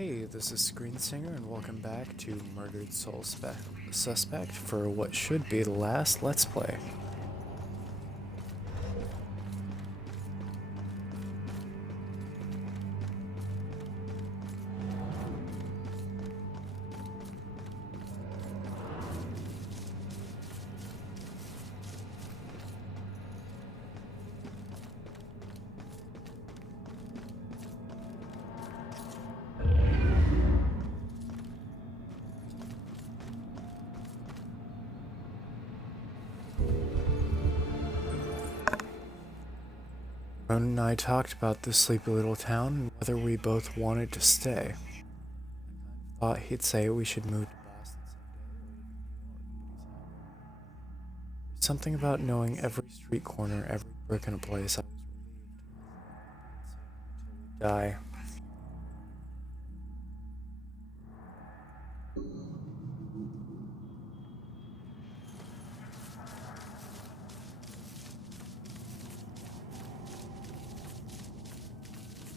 Hey, this is Screensinger, and welcome back to Murdered Suspect for what should be the last Let's Play. Ronan and I talked about this sleepy little town and whether we both wanted to stay. Thought he'd say we should move to Boston someday or even New York, but there's something about knowing every street corner, every brick in a place I was relieved until we die.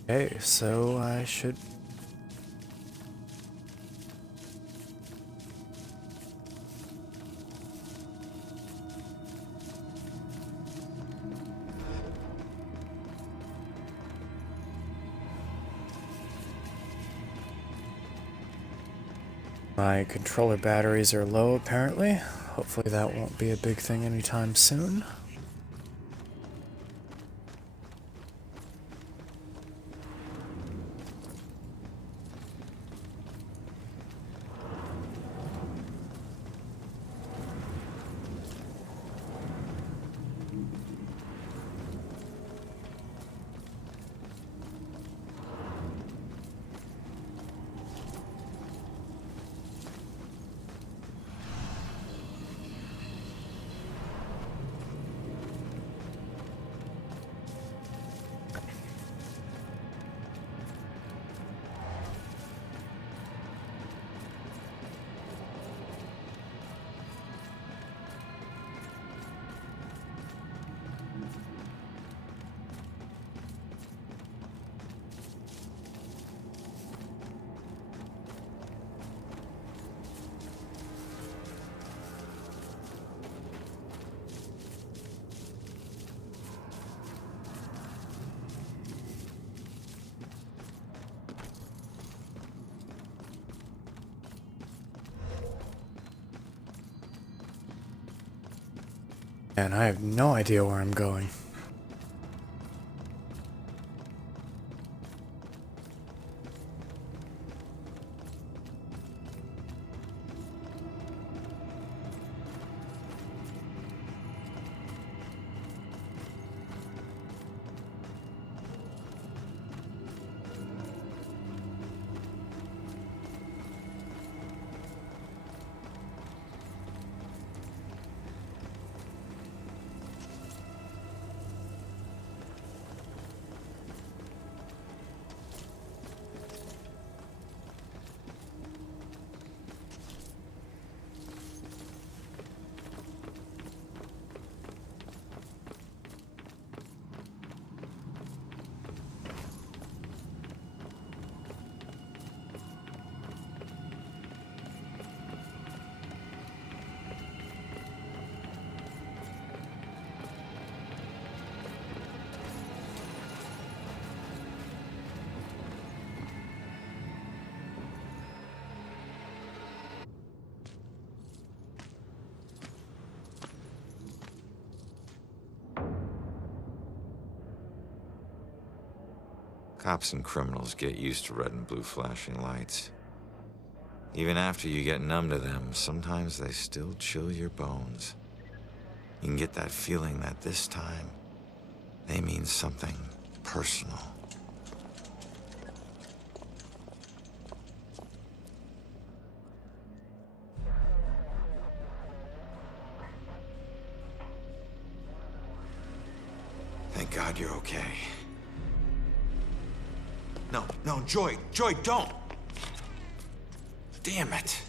Okay, so I should. My controller batteries are low apparently. Hopefully that won't be a big thing anytime soon. And I have no idea where I'm going. Cops and criminals get used to red and blue flashing lights. Even after you get numb to them, sometimes they still chill your bones. You can get that feeling that this time, they mean something personal. Thank God you're okay. No, Joy, don't! Damn it!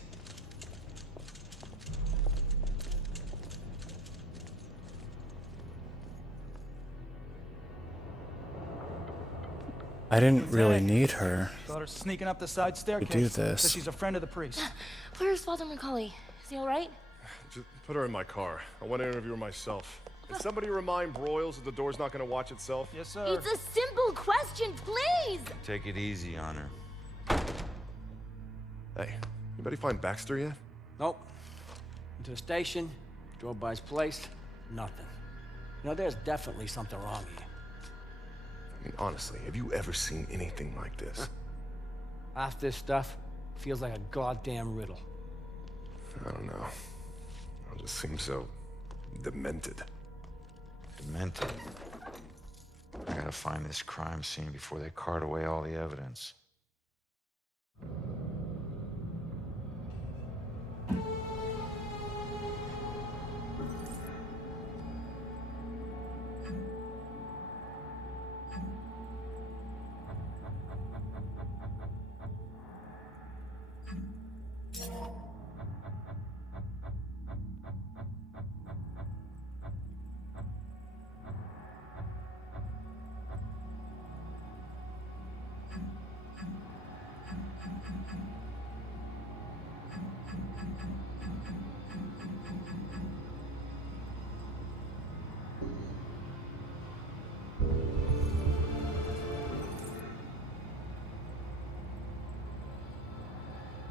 I didn't really need her Got her sneaking up the side to staircase. do Says this. she's a friend of the priest. Where's Father Macaulay? Is he alright? Just put her in my car. I want to interview her myself. Can somebody remind Broyles that the door's not going to watch itself? Yes, sir. It's a simple question, please! Take it easy on her. Hey, anybody find Baxter yet? Nope. Went to the station, drove by his place, nothing. You know, there's definitely something wrong here. I mean, honestly, have you ever seen anything like this? Half this stuff feels like a goddamn riddle. I don't know. It just seems so demented. Demented. I gotta find this crime scene before they cart away all the evidence.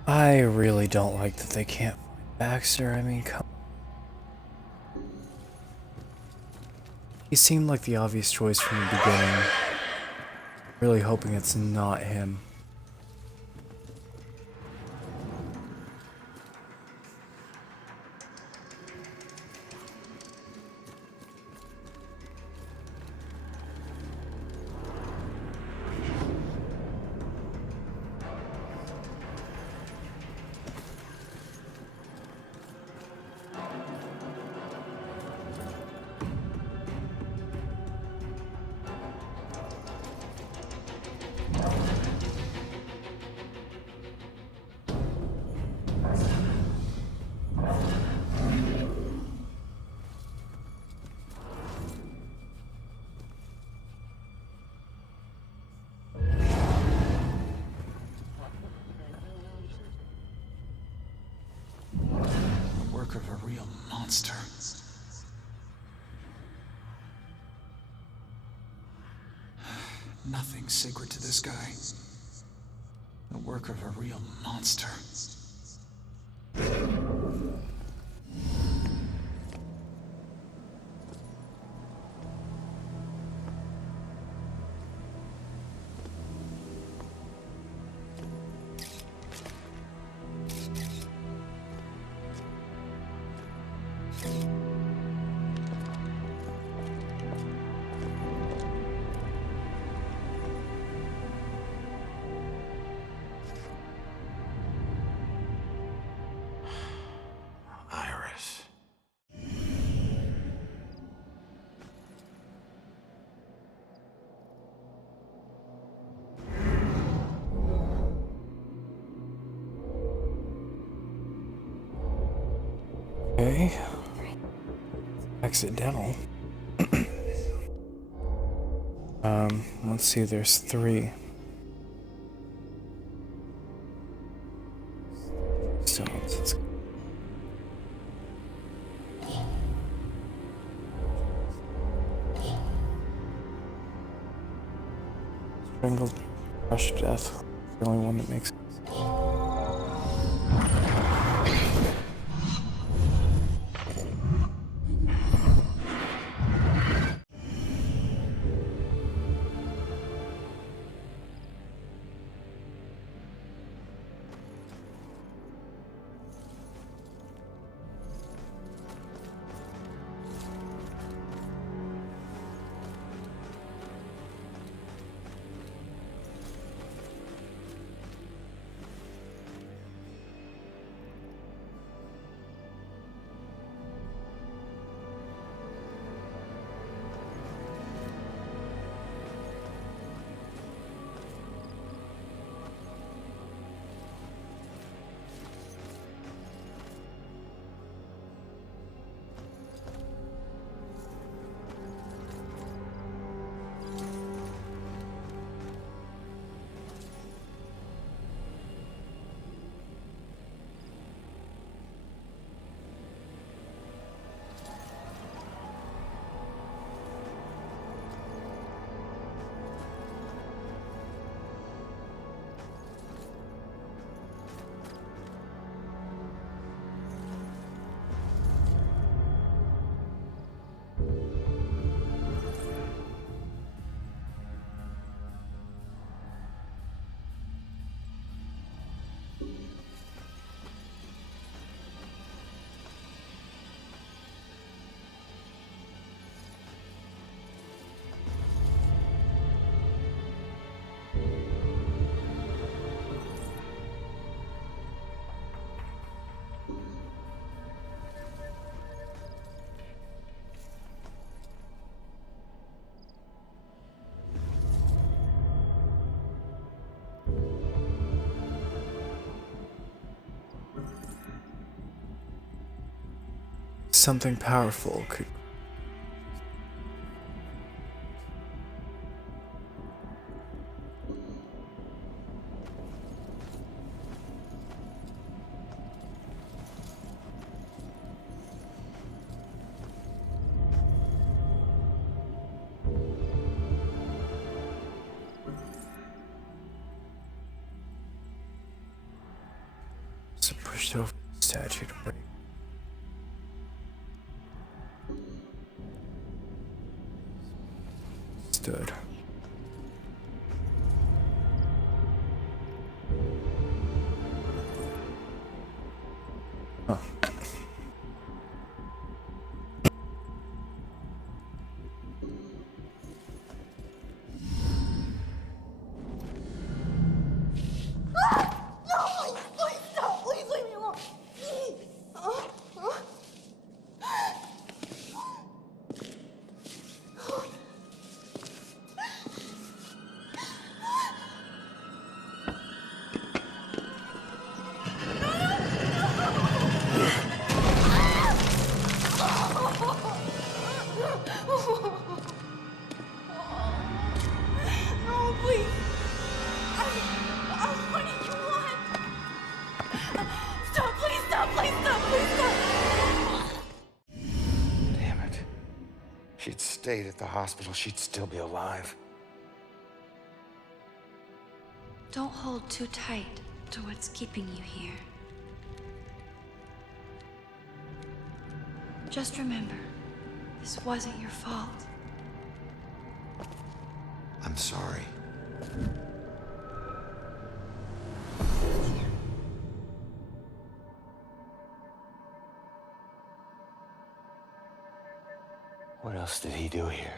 I really don't like that they can't find Baxter. I mean, come. He seemed like the obvious choice from the beginning. Really hoping it's not him. Work of a real monster. Nothing sacred to this guy. The work of a real monster. Iris. Okay. Accidental. Let's see, there's 3. Stones. Let's go. Strangled, crushed to death. The only one that makes sense. something powerful could. So pushed over the statue to break. Stood. Huh. Please stop. Please leave me alone. No, please. What do you want? Stop, please stop, please stop, please stop. Damn it. If she'd stayed at the hospital, she'd still be alive. Don't hold too tight to what's keeping you here. Just remember, this wasn't your fault. I'm sorry. What else did he do here?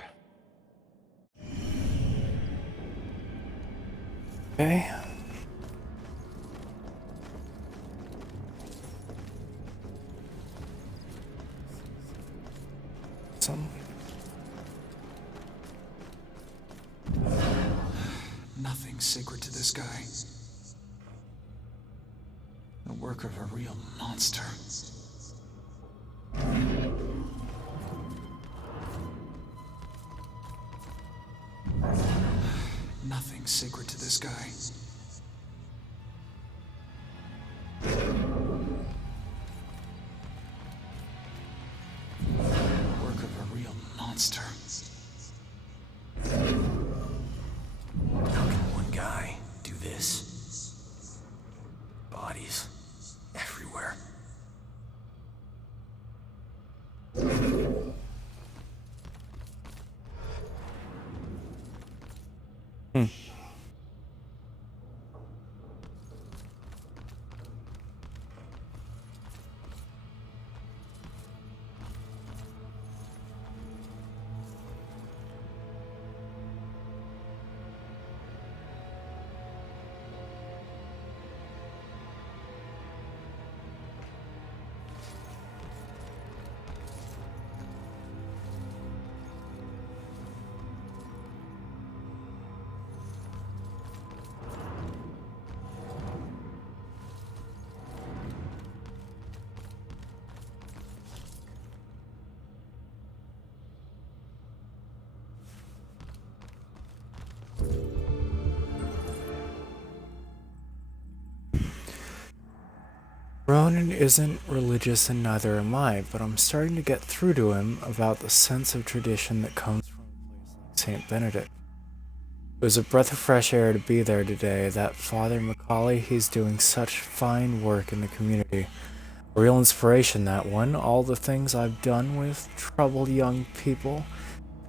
Okay. Some. Nothing's sacred to this guy. The work of a real monster. Nothing's sacred to this guy. Work of a real monster. How can one guy do this? Bodies everywhere. Ronan isn't religious and neither am I, but I'm starting to get through to him about the sense of tradition that comes from a place like St. Benedict. It was a breath of fresh air to be there today. That Father Macaulay, he's doing such fine work in the community. A real inspiration, that one. All the things I've done with troubled young people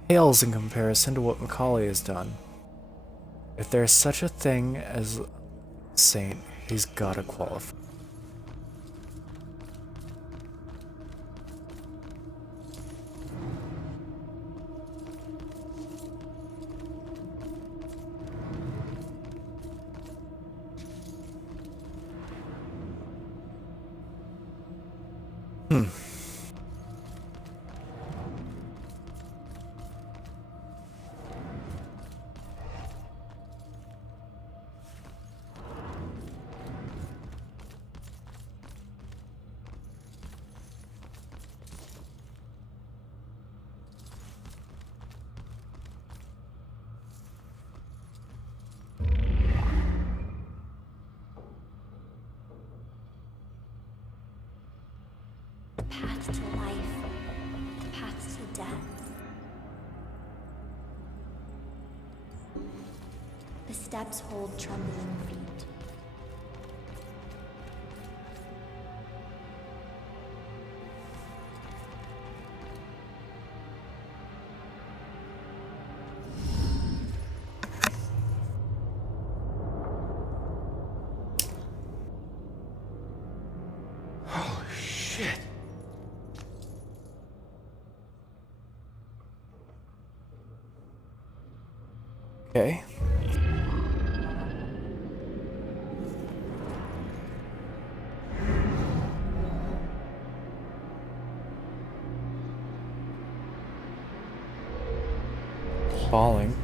pales in comparison to what Macaulay has done. If there's such a thing as a saint, he's gotta qualify. The steps hold trembling feet. Holy shit. Okay. Falling.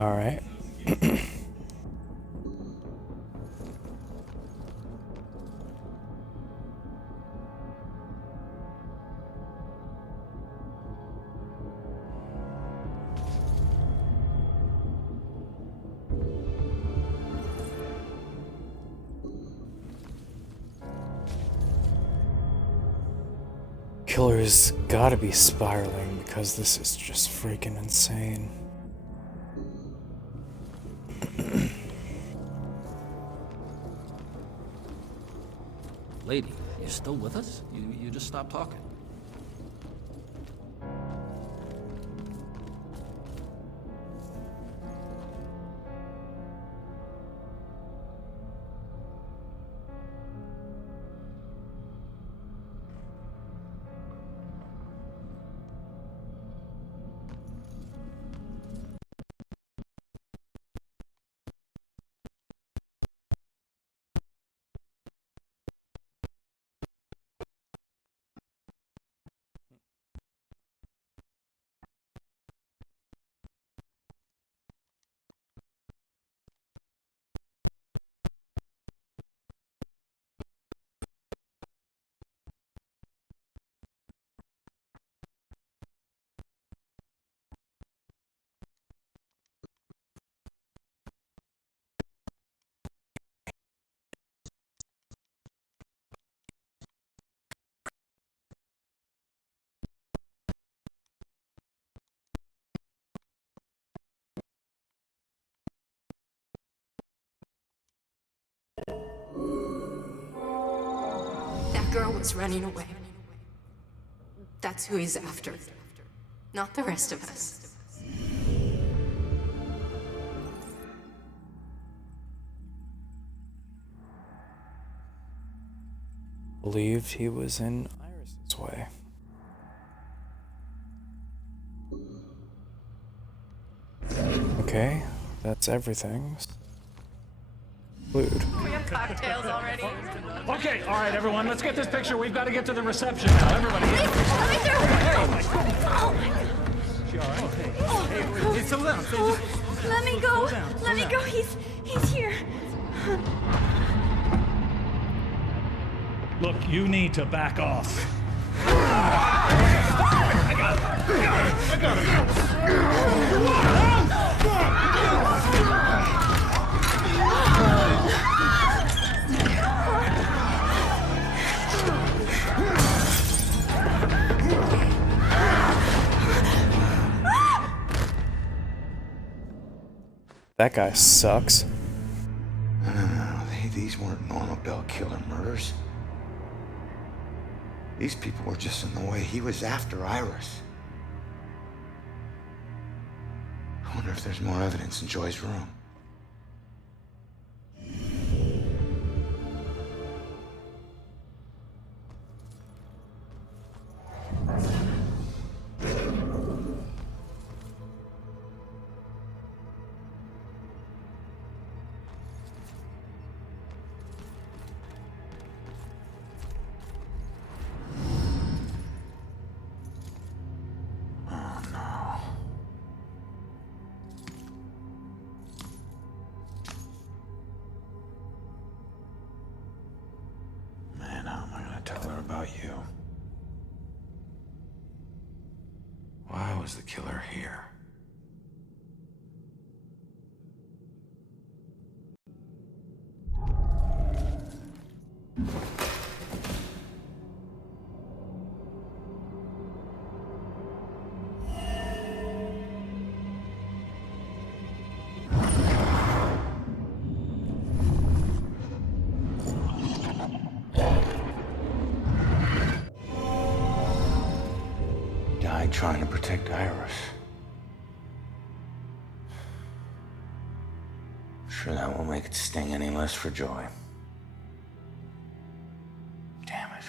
All right. Killer's gotta be spiraling because this is just freaking insane. Lady, you still with us? You just stopped talking. That girl was running away. That's who he's after. Not the rest of us. Believed he was in Iris's way. Okay, that's everything. Food. We have cocktails already. Okay, all right, everyone, let's get this picture. We've got to get to the reception now. Everybody. Let me through. Hey, Oh my God. she all right? Hey, settle down. Oh, let me go. Let me go. He's here. Look, you need to back off. That guy sucks. No. These weren't normal Bell Killer murders. These people were just in the way. He was after Iris. I wonder if there's more evidence in Joy's room. about you? Why was the killer here? Died trying to protect Iris. Sure that won't make it sting any less for Joy. Damn it.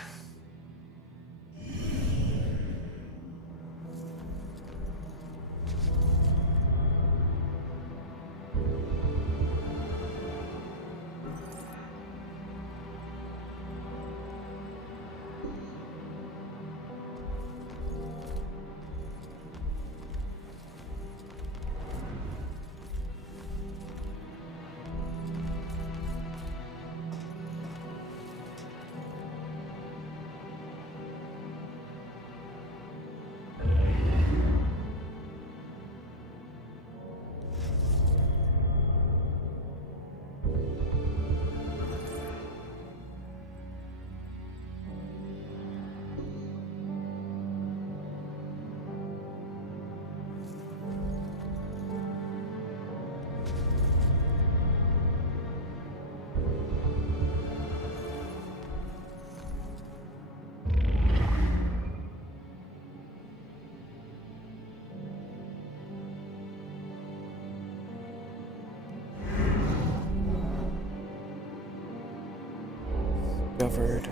Discovered.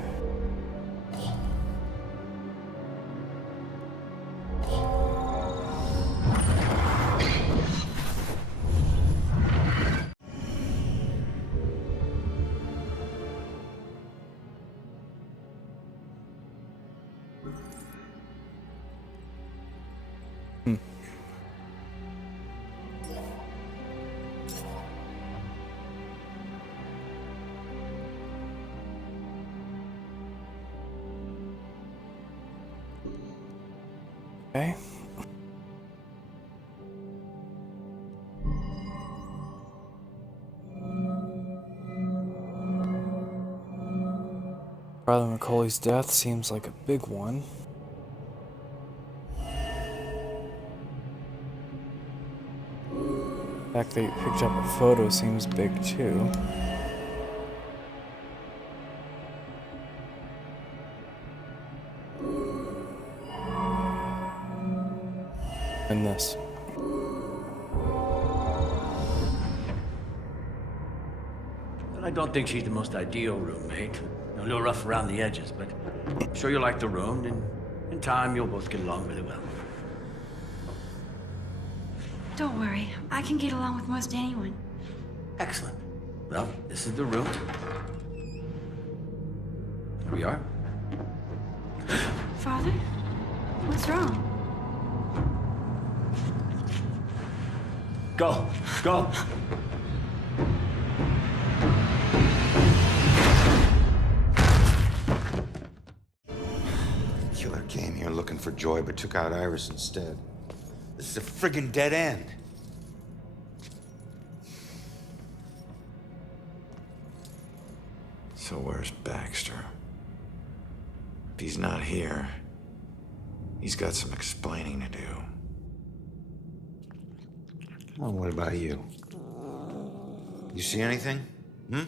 Okay. Riley McCauley's death seems like a big one. The fact that you picked up a photo seems big too. And this. But I don't think she's the most ideal roommate. A little rough around the edges, but I'm sure you'll like the room, and in time you'll both get along really well. Don't worry, I can get along with most anyone. Excellent. Well, this is the room. Here we are. Father? What's wrong? Go. Go. The killer came here looking for Joy, but took out Iris instead. This is a friggin' dead end. So where's Baxter? If he's not here, he's got some explaining to do. Well, what about you? You see anything? Hmm?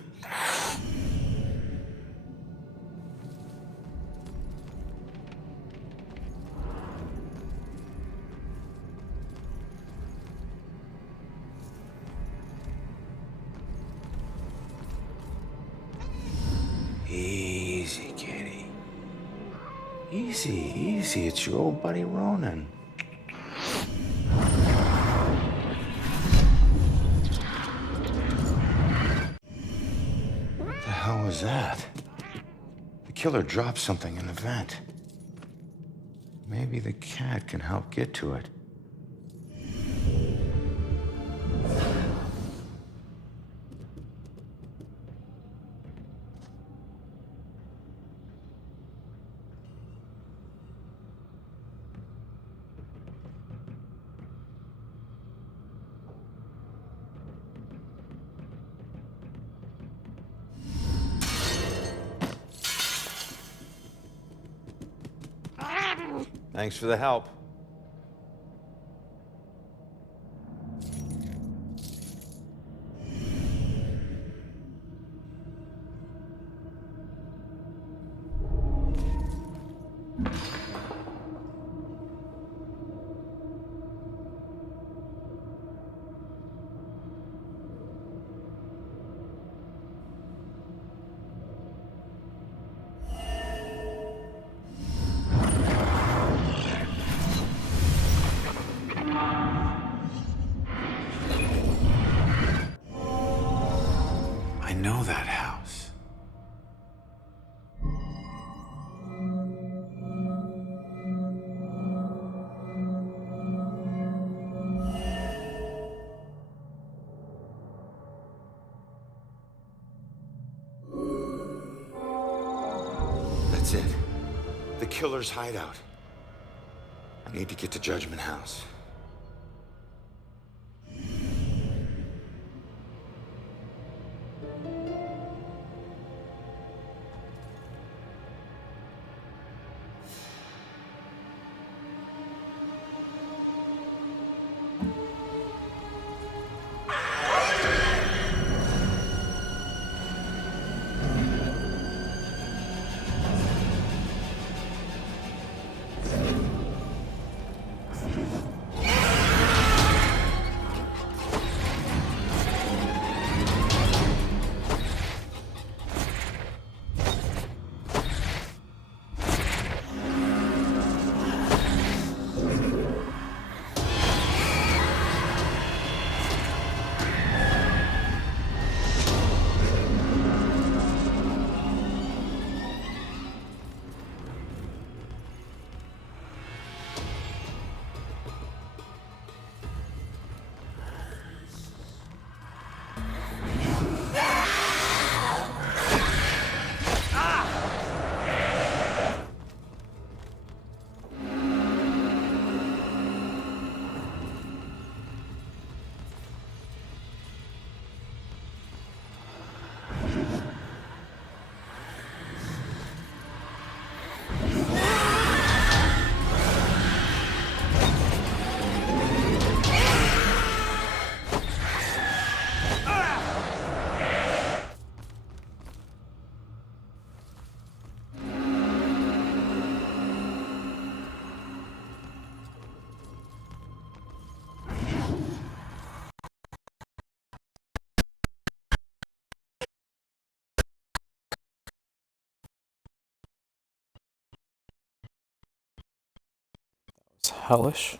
Easy, kitty. Easy, easy. It's your old buddy Ronan. What the hell was that? The killer dropped something in the vent. Maybe the cat can help get to it. Thanks for the help. I know that house. That's it. The killer's hideout. I need to get to Judgment House. It's hellish.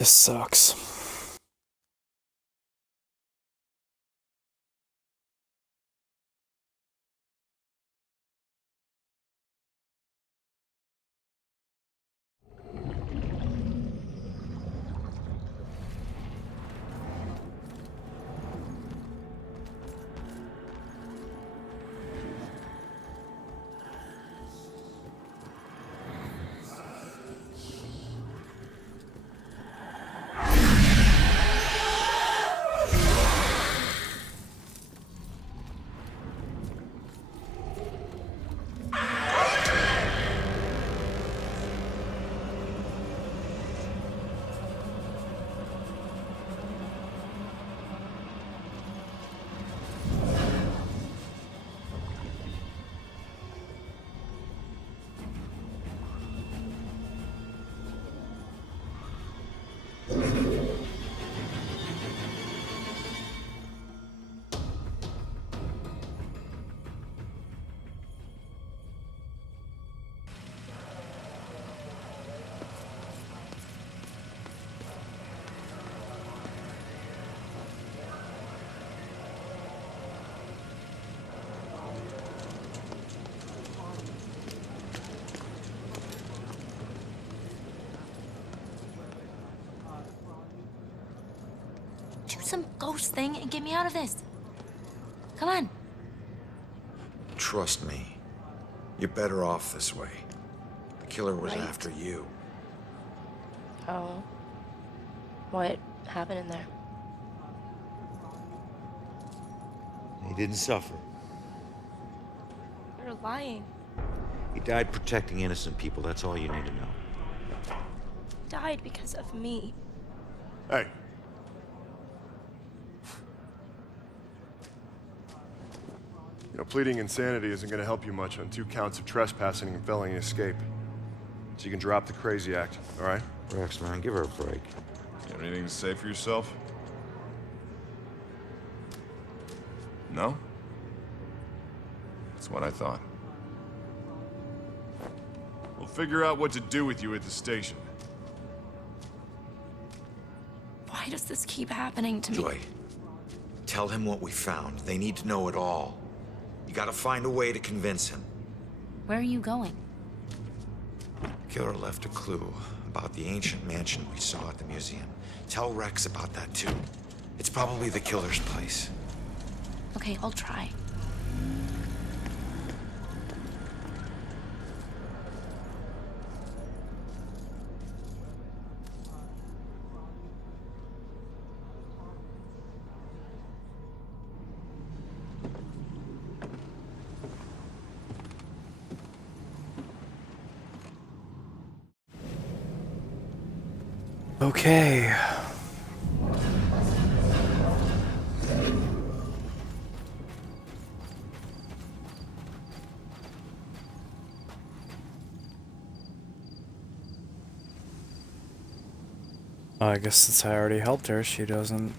This sucks. Do some ghost thing and get me out of this. Come on. Trust me. You're better off this way. The killer was Right. after you. Oh. What happened in there? He didn't suffer. You're lying. He died protecting innocent people. That's all you need to know. Died because of me. Hey. You know, pleading insanity isn't going to help you much on 2 counts of trespassing and felony escape. So you can drop the crazy act, all right? Rex, man, give her a break. You have anything to say for yourself? No? That's what I thought. We'll figure out what to do with you at the station. Why does this keep happening to me? Joy, tell him what we found. They need to know it all. You gotta find a way to convince him. Where are you going? Killer left a clue about the ancient mansion we saw at the museum. Tell Rex about that too. It's probably the killer's place. Okay, I'll try. Okay. I guess since I already helped her, she doesn't,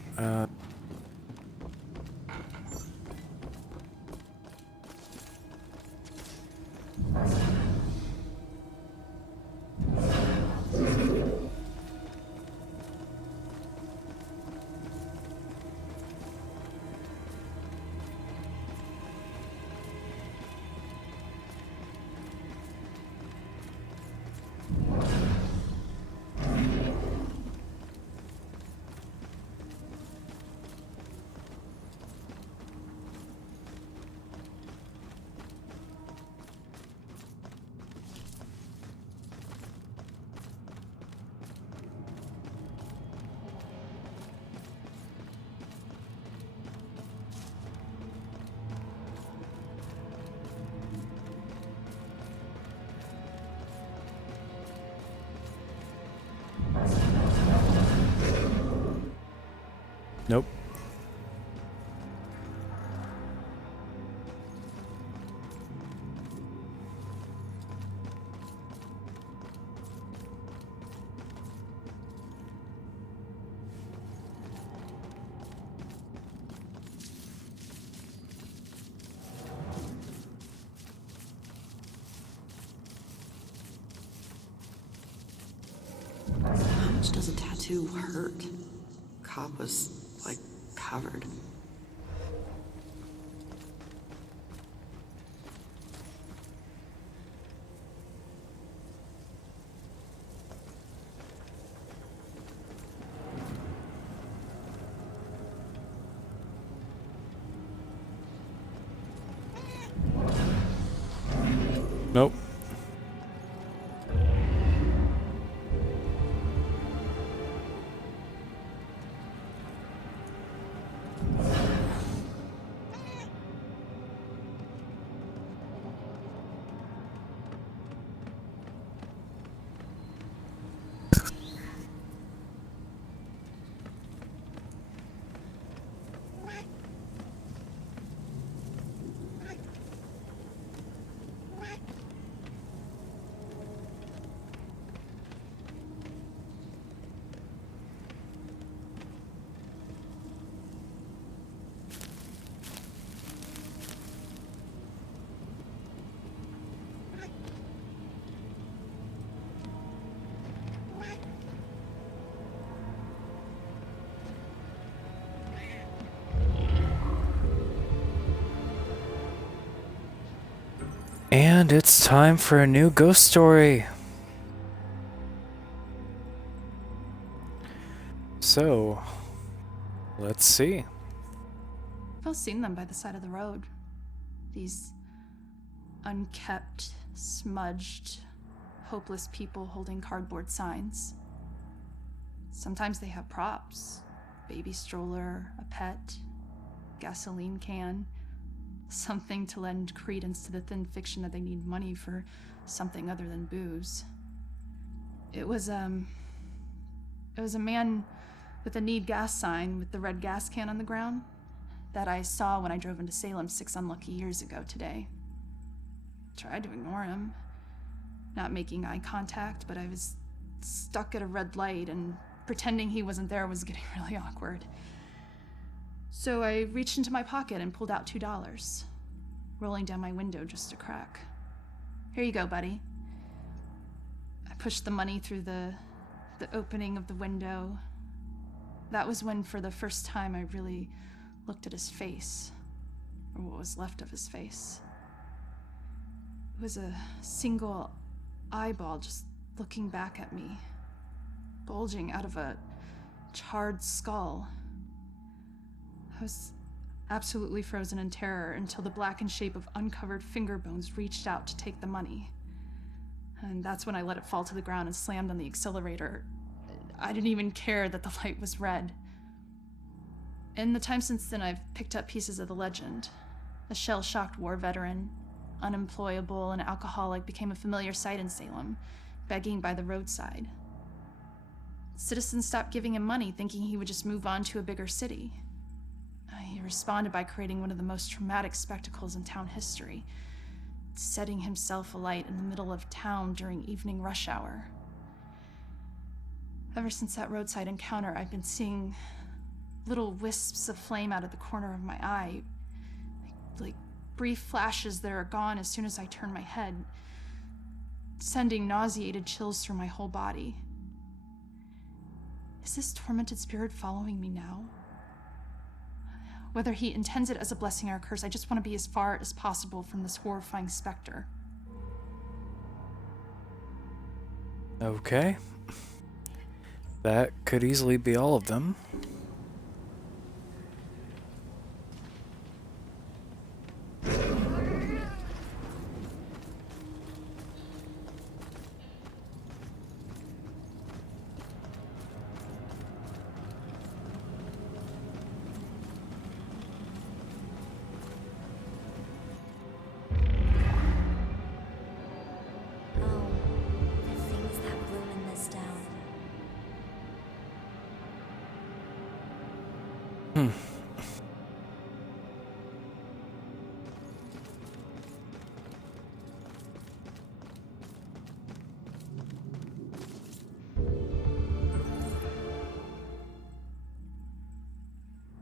much does a tattoo hurt? Cop was, like, covered. Nope. And it's time for a new ghost story. So, let's see. I've all seen them by the side of the road. These unkept, smudged, hopeless people holding cardboard signs. Sometimes they have props. Baby stroller, a pet, gasoline can. Something to lend credence to the thin fiction that they need money for something other than booze. It was a man with a need gas sign with the red gas can on the ground that I saw when I drove into Salem 6 unlucky years ago today. Tried to ignore him, not making eye contact, but I was stuck at a red light and pretending he wasn't there was getting really awkward. So I reached into my pocket and pulled out $2, rolling down my window just a crack. Here you go, buddy. I pushed the money through the opening of the window. That was when, for the first time, I really looked at his face, or what was left of his face. It was a single eyeball just looking back at me, bulging out of a charred skull. I was absolutely frozen in terror until the blackened shape of uncovered finger bones reached out to take the money. And that's when I let it fall to the ground and slammed on the accelerator. I didn't even care that the light was red. In the time since then, I've picked up pieces of the legend. A shell-shocked war veteran, unemployable and alcoholic, became a familiar sight in Salem, begging by the roadside. Citizens stopped giving him money, thinking he would just move on to a bigger city. He responded by creating one of the most traumatic spectacles in town history, setting himself alight in the middle of town during evening rush hour. Ever since that roadside encounter, I've been seeing little wisps of flame out of the corner of my eye, like brief flashes that are gone as soon as I turn my head, sending nauseated chills through my whole body. Is this tormented spirit following me now? Whether he intends it as a blessing or a curse, I just want to be as far as possible from this horrifying specter. Okay. That could easily be all of them.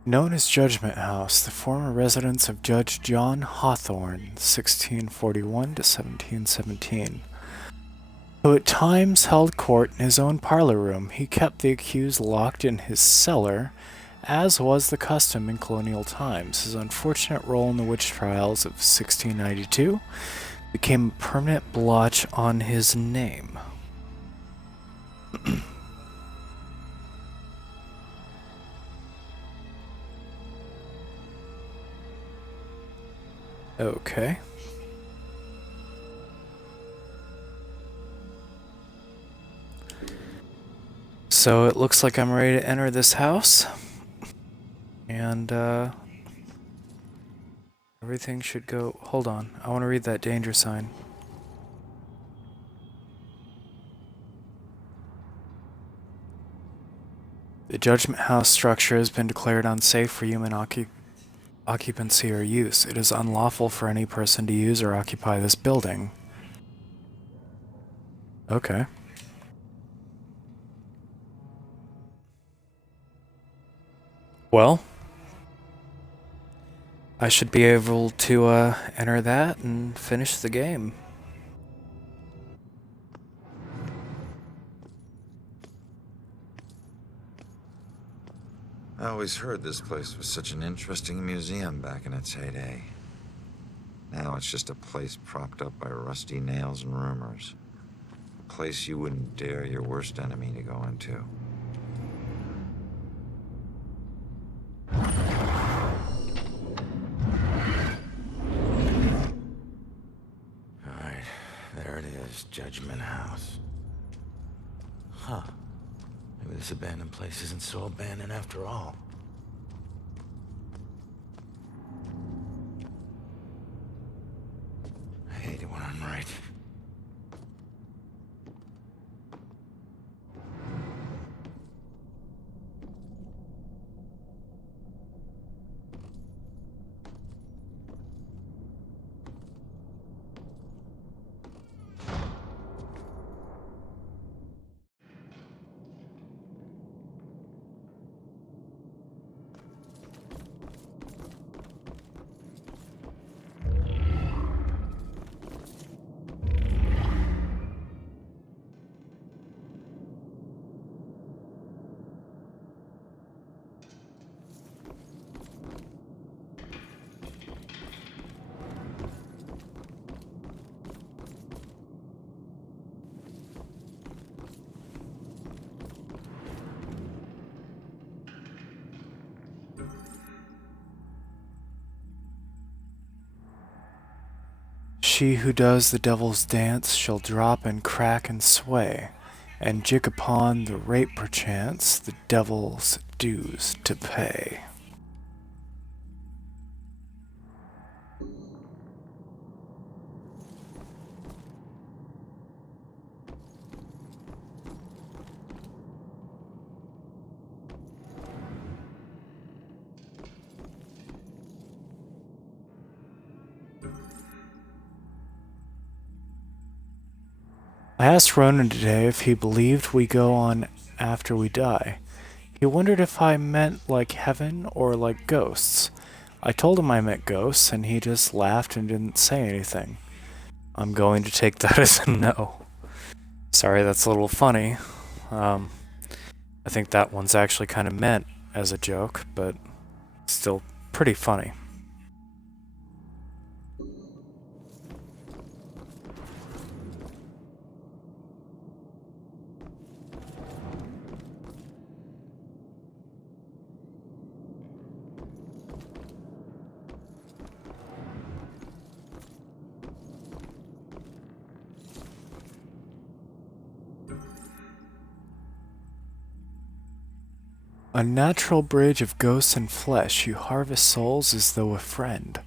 Known as Judgment House, the former residence of Judge John Hawthorne, 1641 to 1717, who at times held court in his own parlor room. He kept the accused locked in his cellar, as was the custom in colonial times. His unfortunate role in the witch trials of 1692 became a permanent blotch on his name. Okay. So it looks like I'm ready to enter this house. And, everything should go... Hold on. I want to read that danger sign. The Judgment House structure has been declared unsafe for human occupancy or use. It is unlawful for any person to use or occupy this building. Okay. Well, I should be able to enter that and finish the game. I always heard this place was such an interesting museum back in its heyday. Now it's just a place propped up by rusty nails and rumors. A place you wouldn't dare your worst enemy to go into. Alright, there it is, Judgment House. Huh. Maybe this abandoned place isn't so abandoned after all. I hate it when I'm right. She who does the devil's dance shall drop and crack and sway, and jig upon the rape perchance the devil's dues to pay. I asked Ronan today if he believed we go on after we die. He wondered if I meant like heaven or like ghosts. I told him I meant ghosts, and he just laughed and didn't say anything. I'm going to take that as a no. Sorry, that's a little funny. I think that one's actually kind of meant as a joke, but still pretty funny. A natural bridge of ghosts and flesh, you harvest souls as though a friend.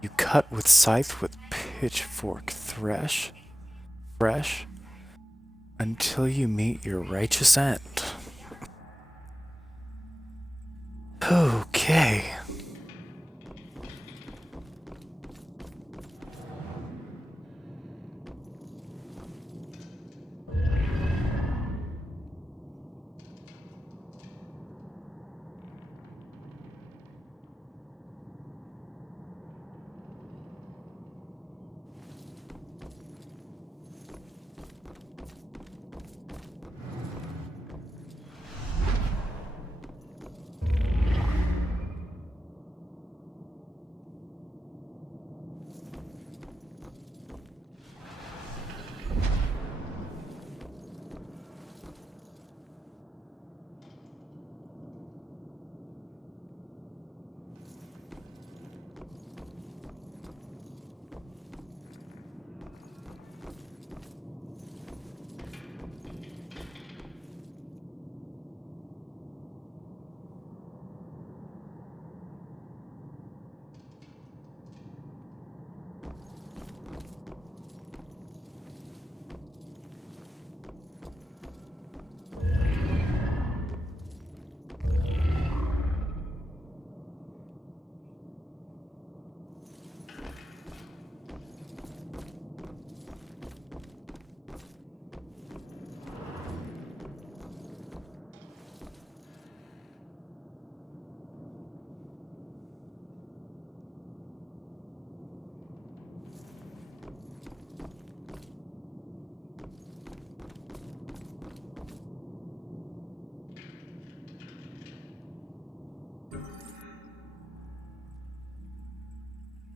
You cut with scythe, with pitchfork fresh, until you meet your righteous end. Okay.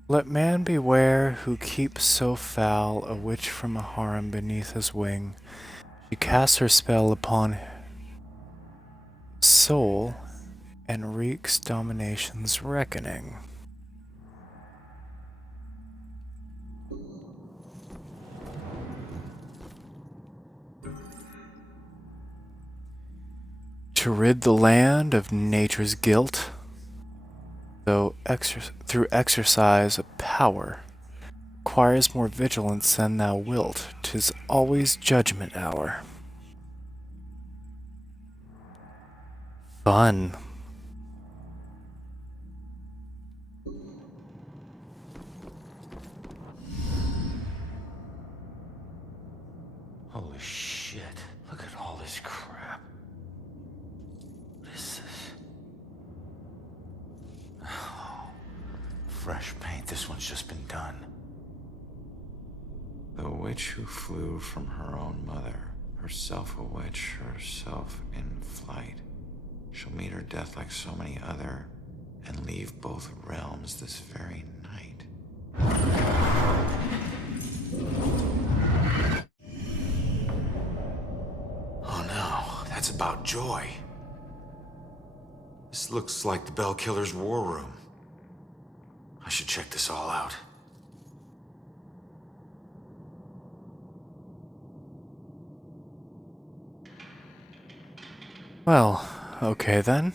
Let man beware who keeps so foul a witch from a harem beneath his wing. She casts her spell upon his soul and wreaks domination's reckoning. To rid the land of nature's guilt, though through exercise of power, requires more vigilance than thou wilt. 'Tis always judgment hour. Fun. Holy shit. Look at all this crap. What is this? Oh, fresh paint. This one's just been done. The witch who flew from her own mother, herself a witch, herself in flight. She'll meet her death like so many other, and leave both realms this very night. Oh no, that's about Joy. This looks like the Bell Killer's war room. I should check this all out. Well, okay then.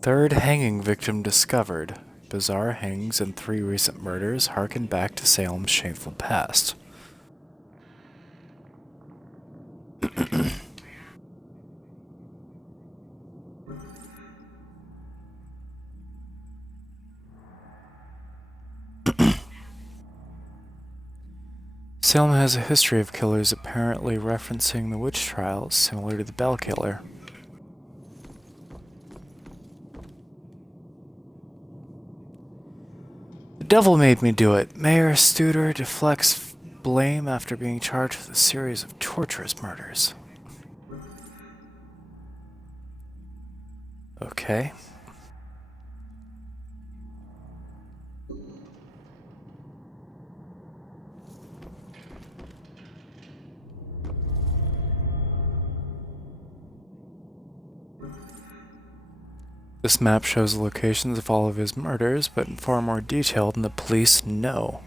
Third hanging victim discovered. Bizarre hangings and 3 recent murders harken back to Salem's shameful past. Salem has a history of killers apparently referencing the witch trials, similar to the Bell Killer. The devil made me do it. Mayor Studer deflects blame after being charged with a series of torturous murders. Okay. This map shows the locations of all of his murders, but in far more detail than the police know.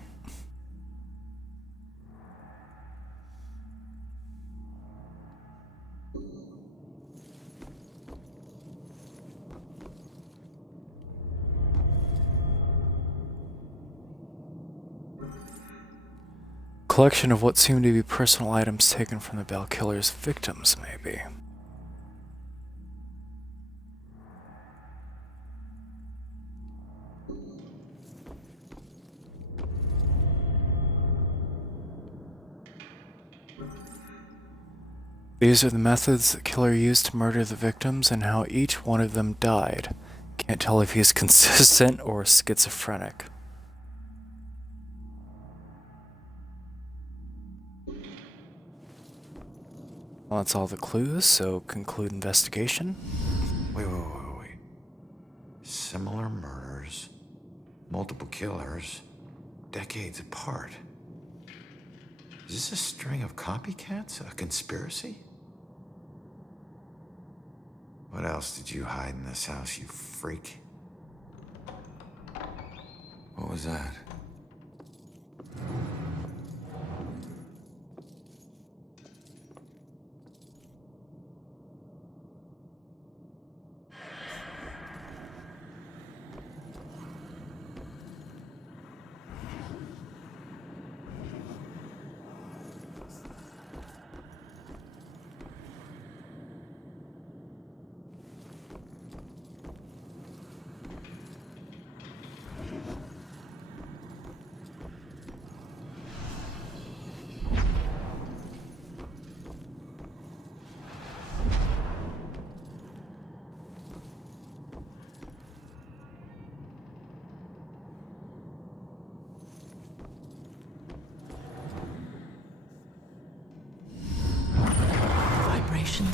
Collection of what seem to be personal items taken from the Bell Killer's victims, maybe. These are the methods the killer used to murder the victims and how each one of them died. Can't tell if he's consistent or schizophrenic. Well, that's all the clues, so conclude investigation. Wait. Similar murders, multiple killers, decades apart. Is this a string of copycats? A conspiracy? What else did you hide in this house, you freak? What was that?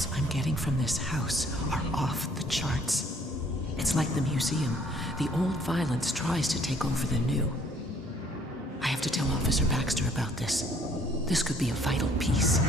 sounds I'm getting from this house are off the charts. It's like the museum. The old violence tries to take over the new. I have to tell Officer Baxter about this. This could be a vital piece.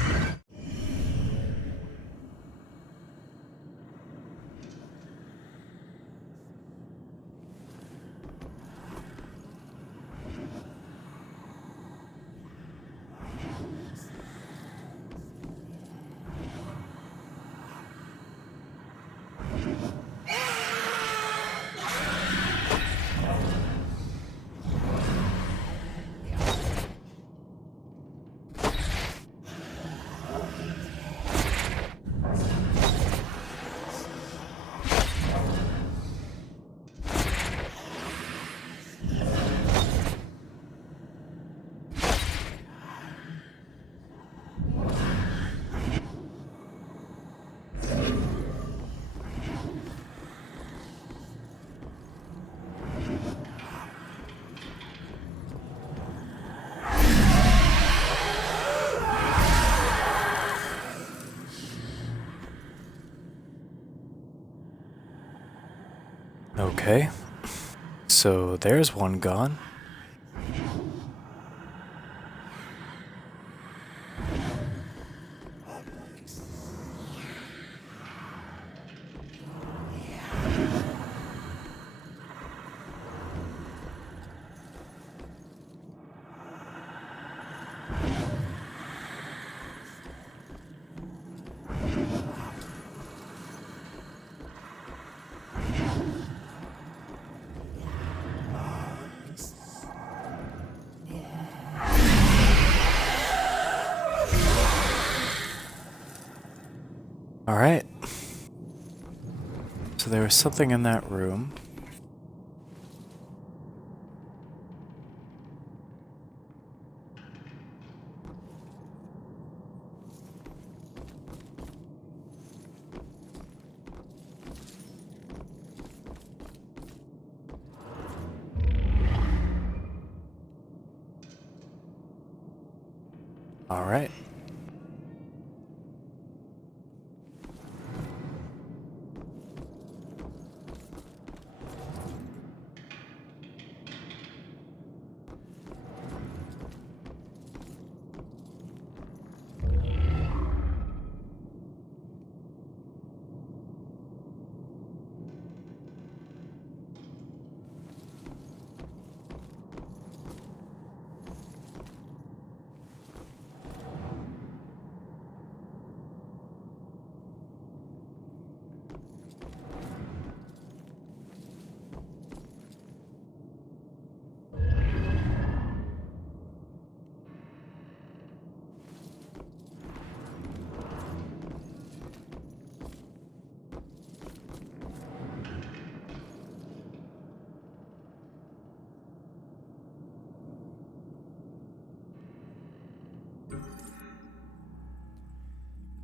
Okay, so there's one gone. Alright. So there was something in that room. Alright.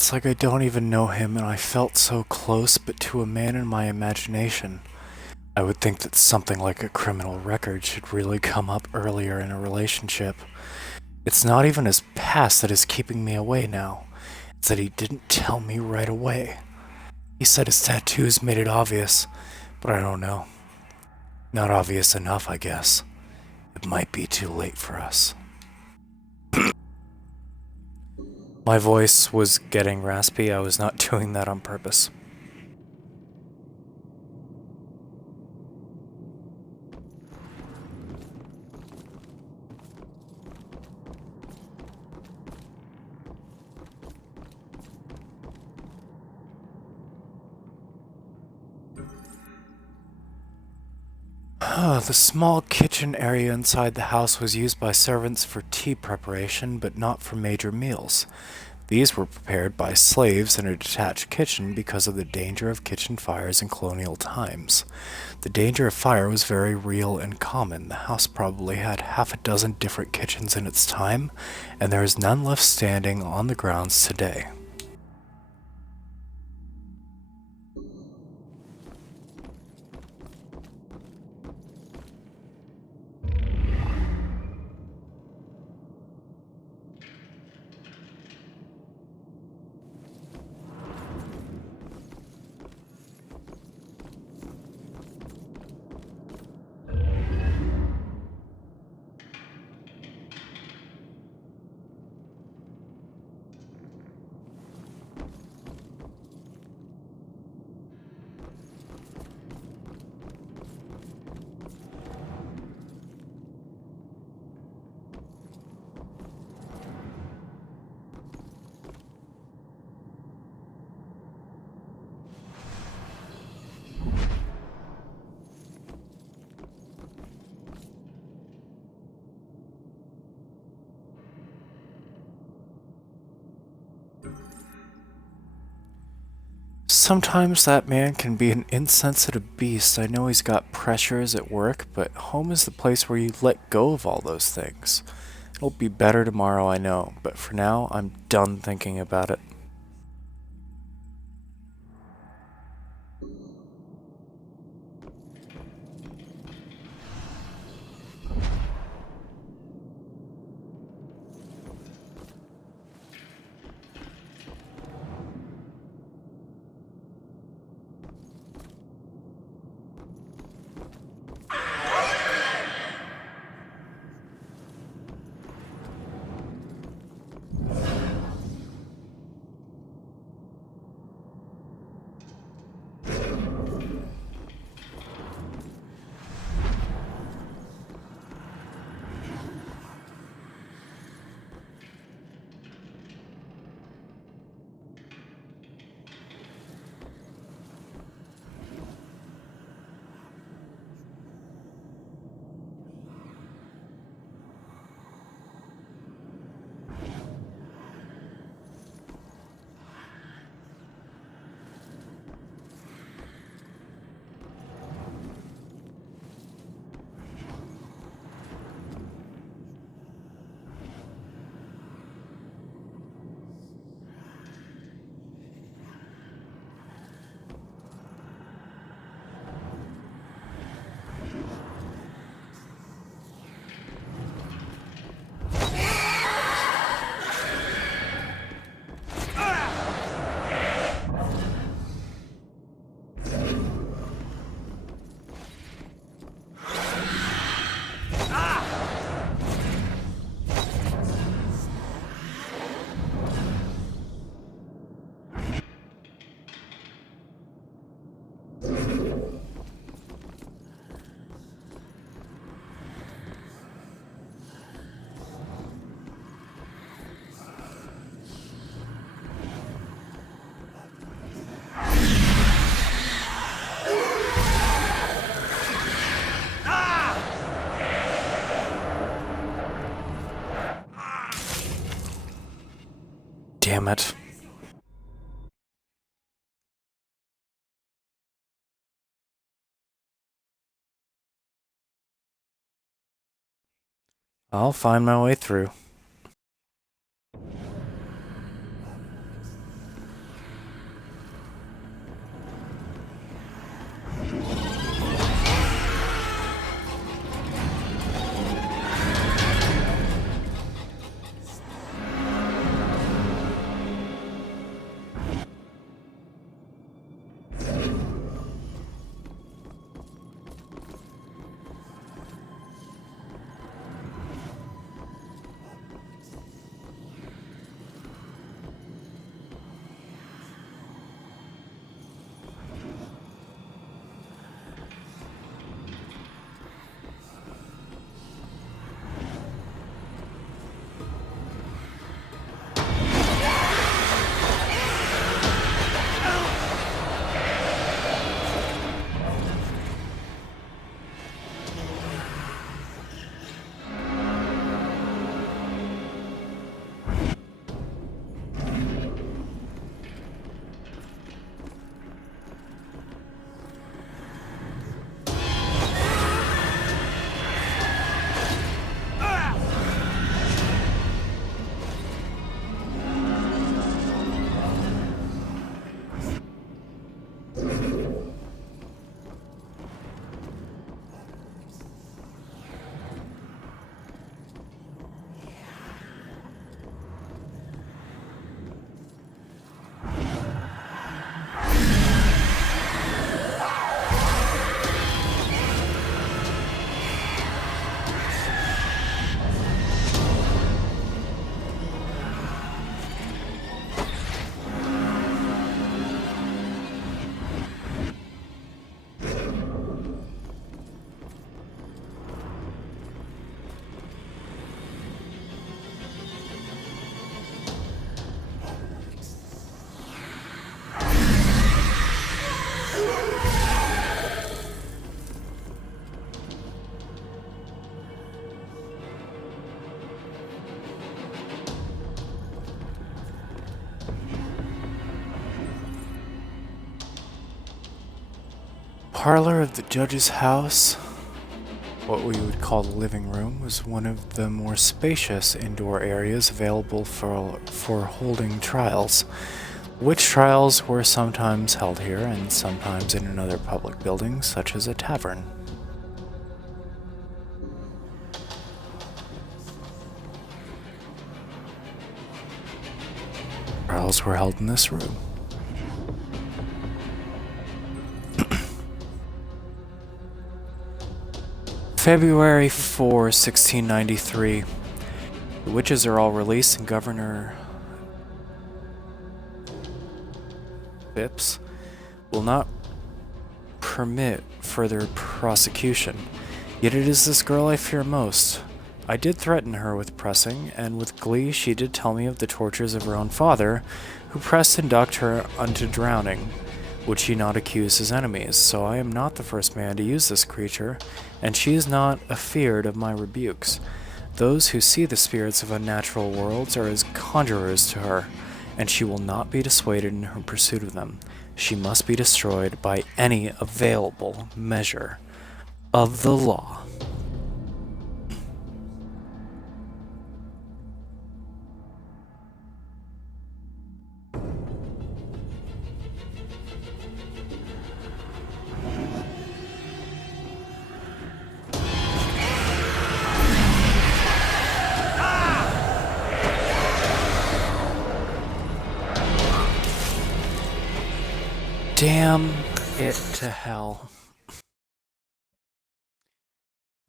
It's like I don't even know him and I felt so close, but to a man in my imagination. I would think that something like a criminal record should really come up earlier in a relationship. It's not even his past that is keeping me away now. It's that he didn't tell me right away. He said his tattoos made it obvious, but I don't know. Not obvious enough, I guess. It might be too late for us. My voice was getting raspy. I was not doing that on purpose. The small kitchen area inside the house was used by servants for tea preparation, but not for major meals. These were prepared by slaves in a detached kitchen because of the danger of kitchen fires in colonial times. The danger of fire was very real and common. The house probably had half a dozen different kitchens in its time, and there is none left standing on the grounds today. Sometimes that man can be an insensitive beast. I know he's got pressures at work, but home is the place where you let go of all those things. It'll be better tomorrow, I know, but for now, I'm done thinking about it. Damn it. I'll find my way through. parlor of the judge's house, what we would call the living room, was one of the more spacious indoor areas available for holding trials. Witch trials were sometimes held here and sometimes in another public building, such as a tavern. Trials were held in this room. February 4, 1693. The witches are all released and Governor Phipps will not permit further prosecution. Yet it is this girl I fear most. I did threaten her with pressing, and with glee she did tell me of the tortures of her own father, who pressed and ducked her unto drowning. Would she not accuse his enemies? So I am not the first man to use this creature, and she is not afeard of my rebukes. Those who see the spirits of unnatural worlds are as conjurers to her, and she will not be dissuaded in her pursuit of them. She must be destroyed by any available measure of the law. Damn it to hell.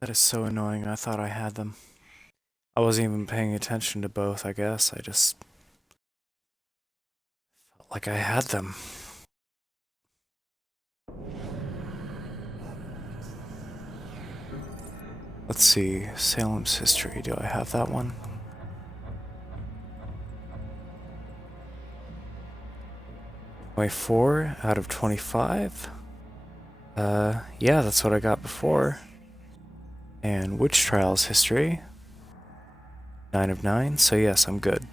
That is so annoying. I thought I had them. I wasn't even paying attention to both, I guess. I just felt like I had them. Let's see. Salem's History. Do I have that one? My 4 out of 25. Yeah, that's what I got before. And Witch Trials History. 9 of 9, so yes, I'm good.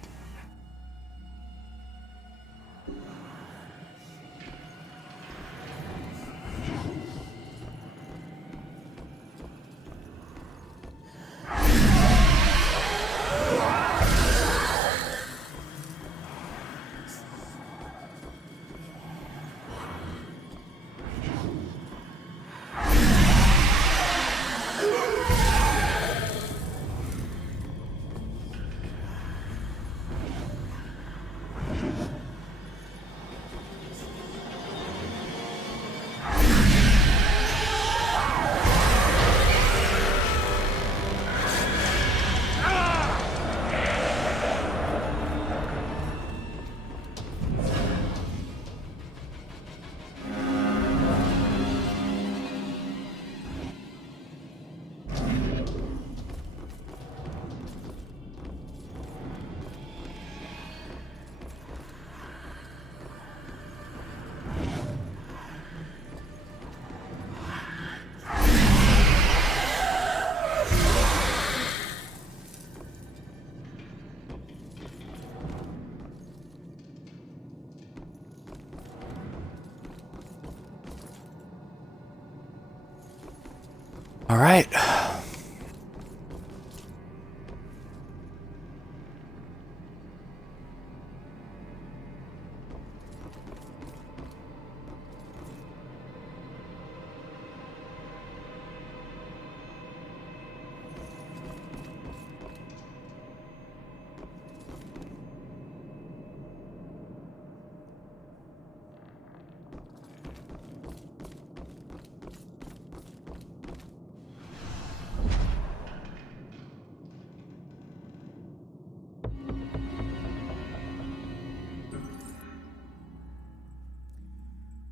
All right.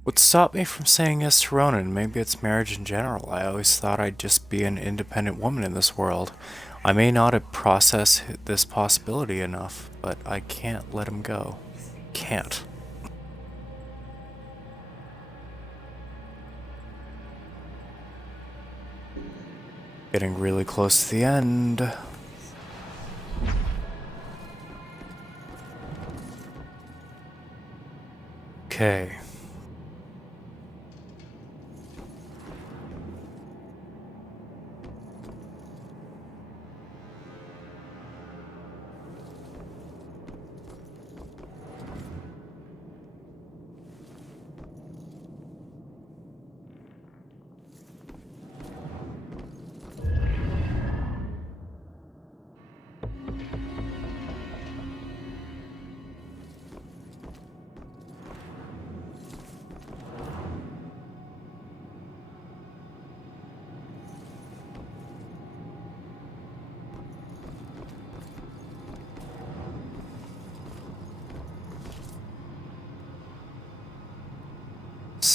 What stopped me from saying yes to Ronan? Maybe it's marriage in general. I always thought I'd just be an independent woman in this world. I may not have processed this possibility enough, but I can't let him go. Can't. Getting really close to the end. Okay.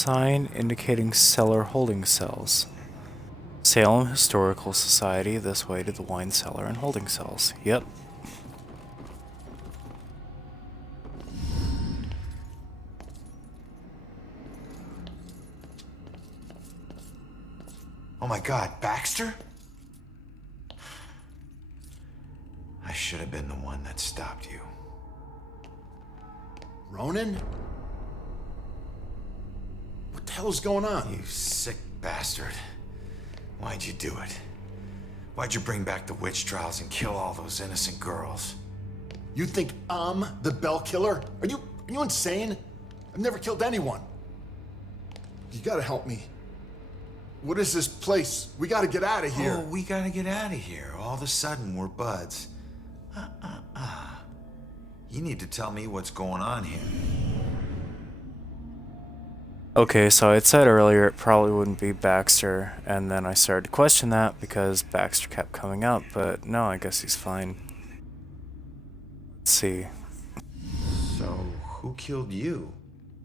sign indicating cellar holding cells. Salem Historical Society, this way to the wine cellar and holding cells. Yep. Oh my God, Baxter? I should have been the one that stopped you. Ronan? What the hell is going on? You sick bastard. Why'd you do it? Why'd you bring back the witch trials and kill all those innocent girls? You think I'm the Bell Killer? Are you insane? I've never killed anyone. You gotta help me. What is this place? We gotta get out of here. Oh, we gotta get out of here. All of a sudden, we're buds. You need to tell me what's going on here. Okay, so I had said earlier it probably wouldn't be Baxter, and then I started to question that because Baxter kept coming up, but no, I guess he's fine. Let's see. So, who killed you?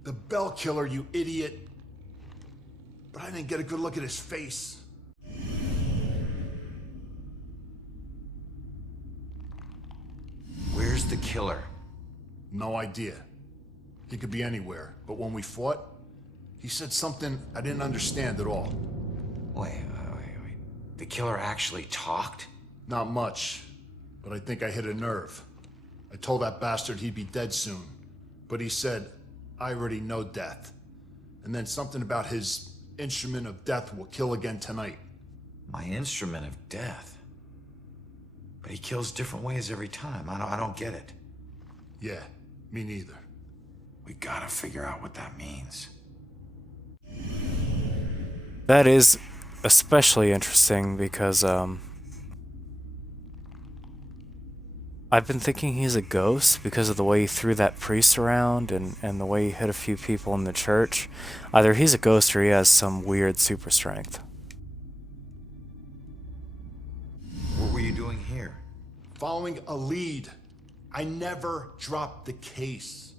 The Bell Killer, you idiot. But I didn't get a good look at his face. Where's the killer? No idea. He could be anywhere, but when we fought, he said something I didn't understand at all. Wait. The killer actually talked? Not much, but I think I hit a nerve. I told that bastard he'd be dead soon, but he said, I already know death. And then something about his instrument of death will kill again tonight. My instrument of death? But he kills different ways every time. I don't get it. Yeah, me neither. We gotta figure out what that means. That is especially interesting because, I've been thinking he's a ghost because of the way he threw that priest around and the way he hit a few people in the church. Either he's a ghost or he has some weird super strength. What were you doing here? Following a lead. I never dropped the case.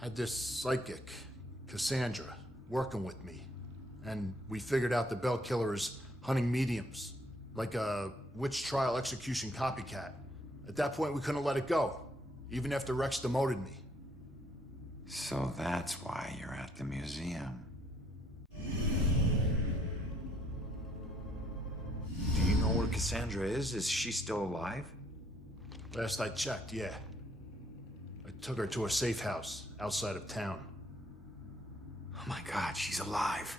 Had this psychic, Cassandra, working with me. And we figured out the Bell Killer is hunting mediums, like a witch trial execution copycat. At that point, we couldn't let it go, even after Rex demoted me. So that's why you're at the museum. Do you know where Cassandra is? Is she still alive? Last I checked, yeah. I took her to a safe house outside of town. Oh my God, she's alive.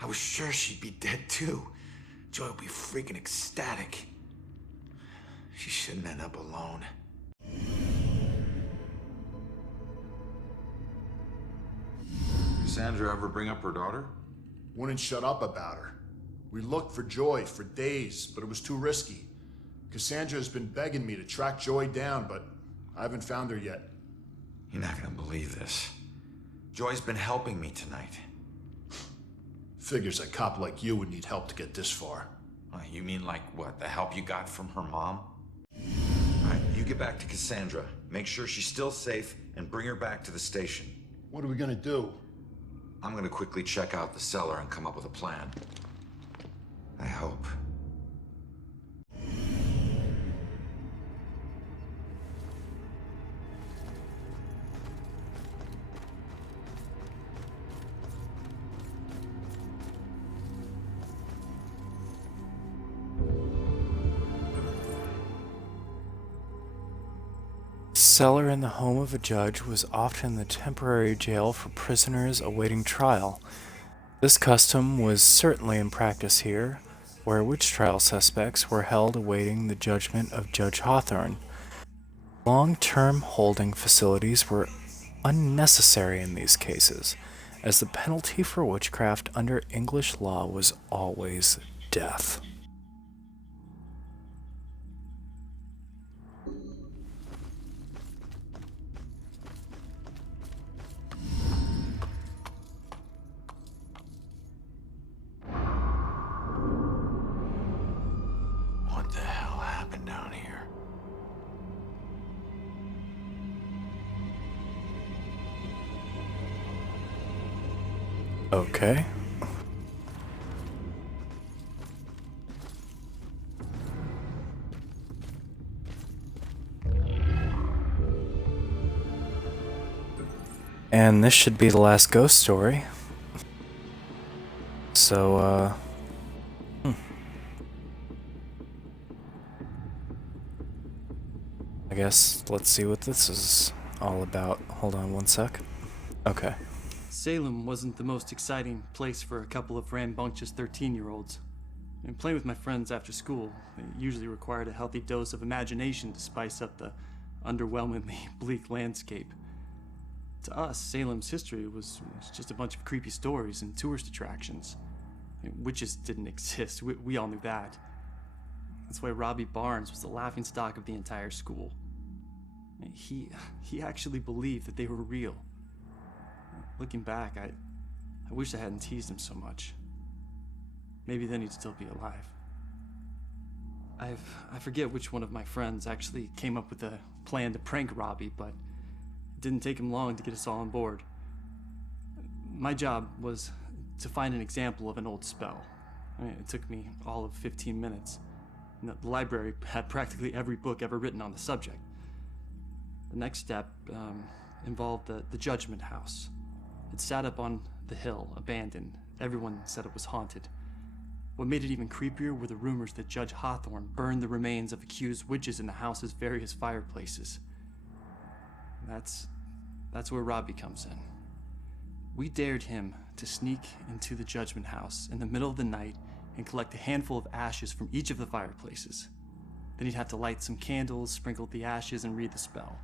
I was sure she'd be dead too. Joy would be freaking ecstatic. She shouldn't end up alone. Cassandra ever bring up her daughter? Wouldn't shut up about her. We looked for Joy for days, but it was too risky. Cassandra has been begging me to track Joy down, but I haven't found her yet. You're not gonna believe this. Joy's been helping me tonight. Figures a cop like you would need help to get this far. You mean like what? The help you got from her mom? Alright, you get back to Cassandra. Make sure she's still safe and bring her back to the station. What are we gonna do? I'm gonna quickly check out the cellar and come up with a plan. I hope. Cellar in the home of a judge was often the temporary jail for prisoners awaiting trial. This custom was certainly in practice here, where witch trial suspects were held awaiting the judgment of Judge Hawthorne. Long-term holding facilities were unnecessary in these cases, as the penalty for witchcraft under English law was always death. What the hell happened down here? Okay. And this should be the last ghost story. So, I guess let's see what this is all about. Hold on one sec. Okay. Salem wasn't the most exciting place for a couple of rambunctious 13-year-olds. And playing with my friends after school, it usually required a healthy dose of imagination to spice up the underwhelmingly bleak landscape. To us, Salem's history was just a bunch of creepy stories and tourist attractions. Witches didn't exist, we all knew that. That's why Robbie Barnes was the laughingstock of the entire school. He actually believed that they were real. Looking back, I wish I hadn't teased him so much. Maybe then he'd still be alive. I forget which one of my friends actually came up with a plan to prank Robbie, but it didn't take him long to get us all on board. My job was to find an example of an old spell. It took me all of 15 minutes. And the library had practically every book ever written on the subject. The next step involved the Judgment House. It sat up on the hill, abandoned. Everyone said it was haunted. What made it even creepier were the rumors that Judge Hawthorne burned the remains of accused witches in the house's various fireplaces. That's where Robbie comes in. We dared him to sneak into the Judgment House in the middle of the night and collect a handful of ashes from each of the fireplaces. Then he'd have to light some candles, sprinkle the ashes, and read the spell.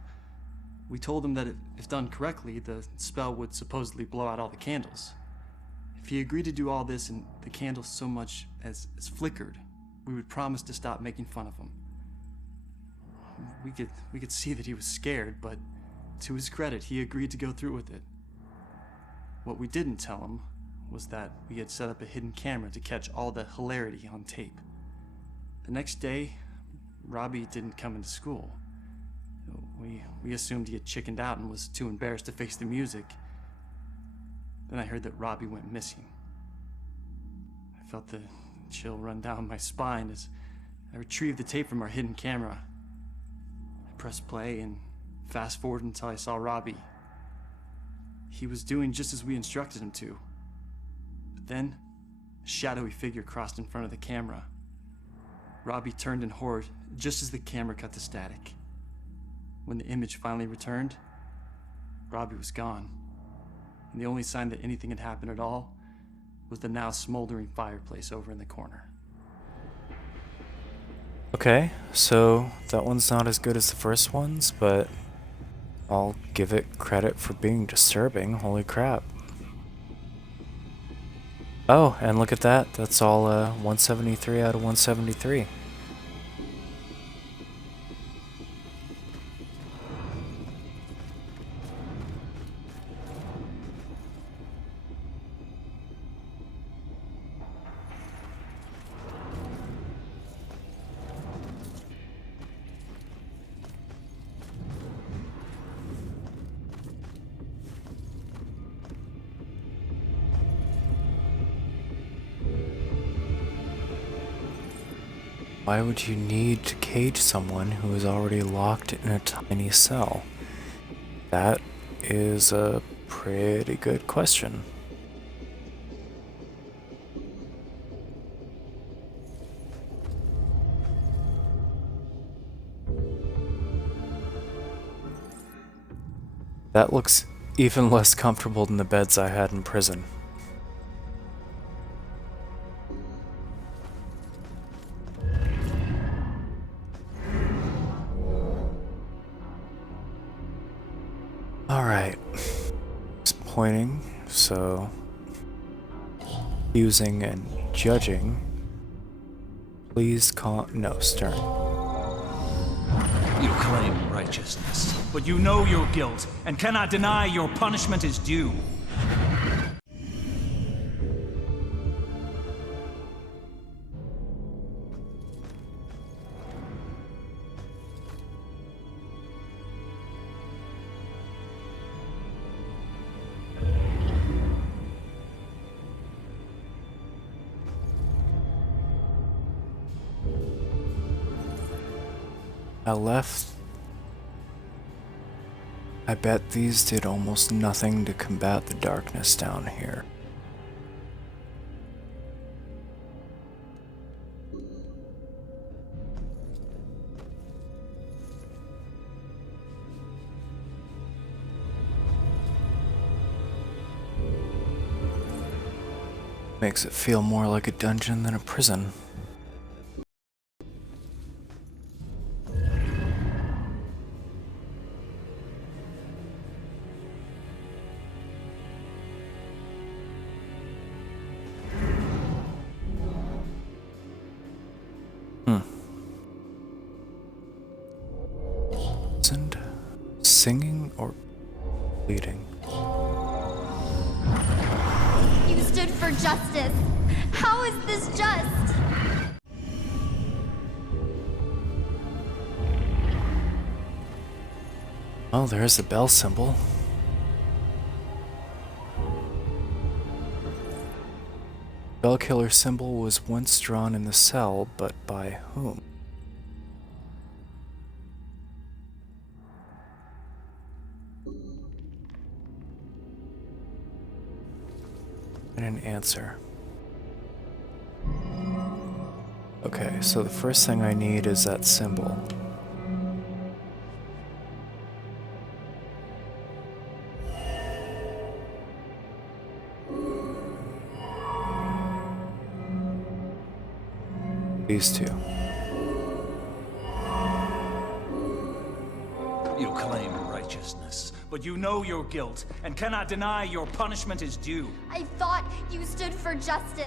We told him that if done correctly, the spell would supposedly blow out all the candles. If he agreed to do all this and the candles so much as flickered, we would promise to stop making fun of him. We could see that he was scared, but to his credit, he agreed to go through with it. What we didn't tell him was that we had set up a hidden camera to catch all the hilarity on tape. The next day, Robbie didn't come into school. We assumed he had chickened out and was too embarrassed to face the music. Then I heard that Robbie went missing. I felt the chill run down my spine as I retrieved the tape from our hidden camera. I pressed play and fast forward until I saw Robbie. He was doing just as we instructed him to. But then, a shadowy figure crossed in front of the camera. Robbie turned in horror just as the camera cut to static. When the image finally returned, Robbie was gone. And the only sign that anything had happened at all was the now smoldering fireplace over in the corner. Okay, so that one's not as good as the first ones, but I'll give it credit for being disturbing. Holy crap. Oh, and look at that. That's all 173 out of 173. Why would you need to cage someone who is already locked in a tiny cell? That is a pretty good question. That looks even less comfortable than the beds I had in prison. Alright, it's pointing, so using and judging. Please no, stern. You claim righteousness, but you know your guilt and cannot deny your punishment is due. I left. I bet these did almost nothing to combat the darkness down here. Makes it feel more like a dungeon than a prison. Listened, singing or bleeding? You stood for justice. How is this just? Oh, there's the bell symbol. Bell killer symbol was once drawn in the cell, but by whom? And an answer. Okay, so the first thing I need is that symbol. These two. You claim righteousness, but you know your guilt and cannot deny your punishment is due. I thought you stood for justice.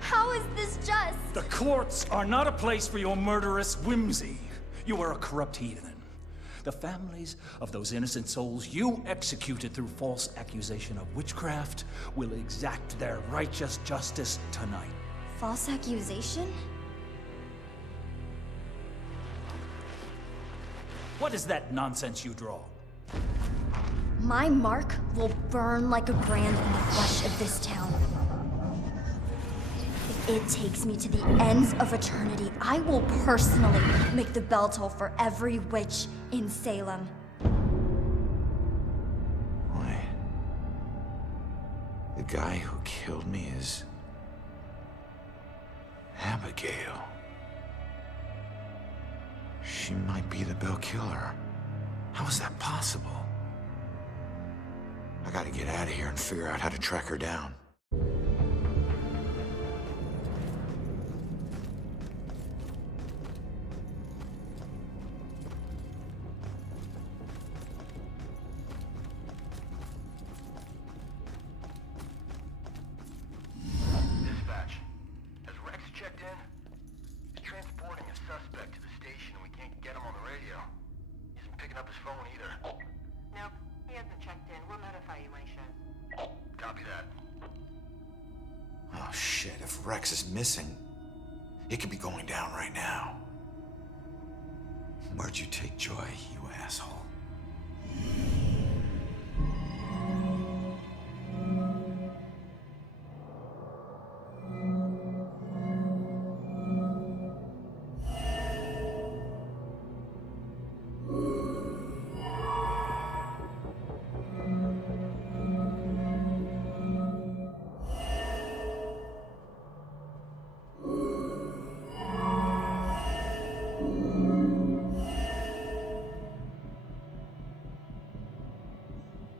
How is this just? The courts are not a place for your murderous whimsy. You are a corrupt heathen. The families of those innocent souls you executed through false accusation of witchcraft will exact their righteous justice tonight. False accusation? What is that nonsense you draw? My mark will burn like a brand in the flesh of this town. If it takes me to the ends of eternity, I will personally make the bell toll for every witch in Salem. Why? The guy who killed me is Abigail. She might be the Bell Killer. How is that possible? I gotta get out of here and figure out how to track her down. Dispatch, has Rex checked in? He's transporting a suspect to the station and we can't get him on the radio. He isn't picking up his phone either. Nope, he hasn't checked in. We'll notify you when he shows. Copy that. Oh shit, if Rex is missing, it could be going down right now. Where'd you take Joy, you asshole?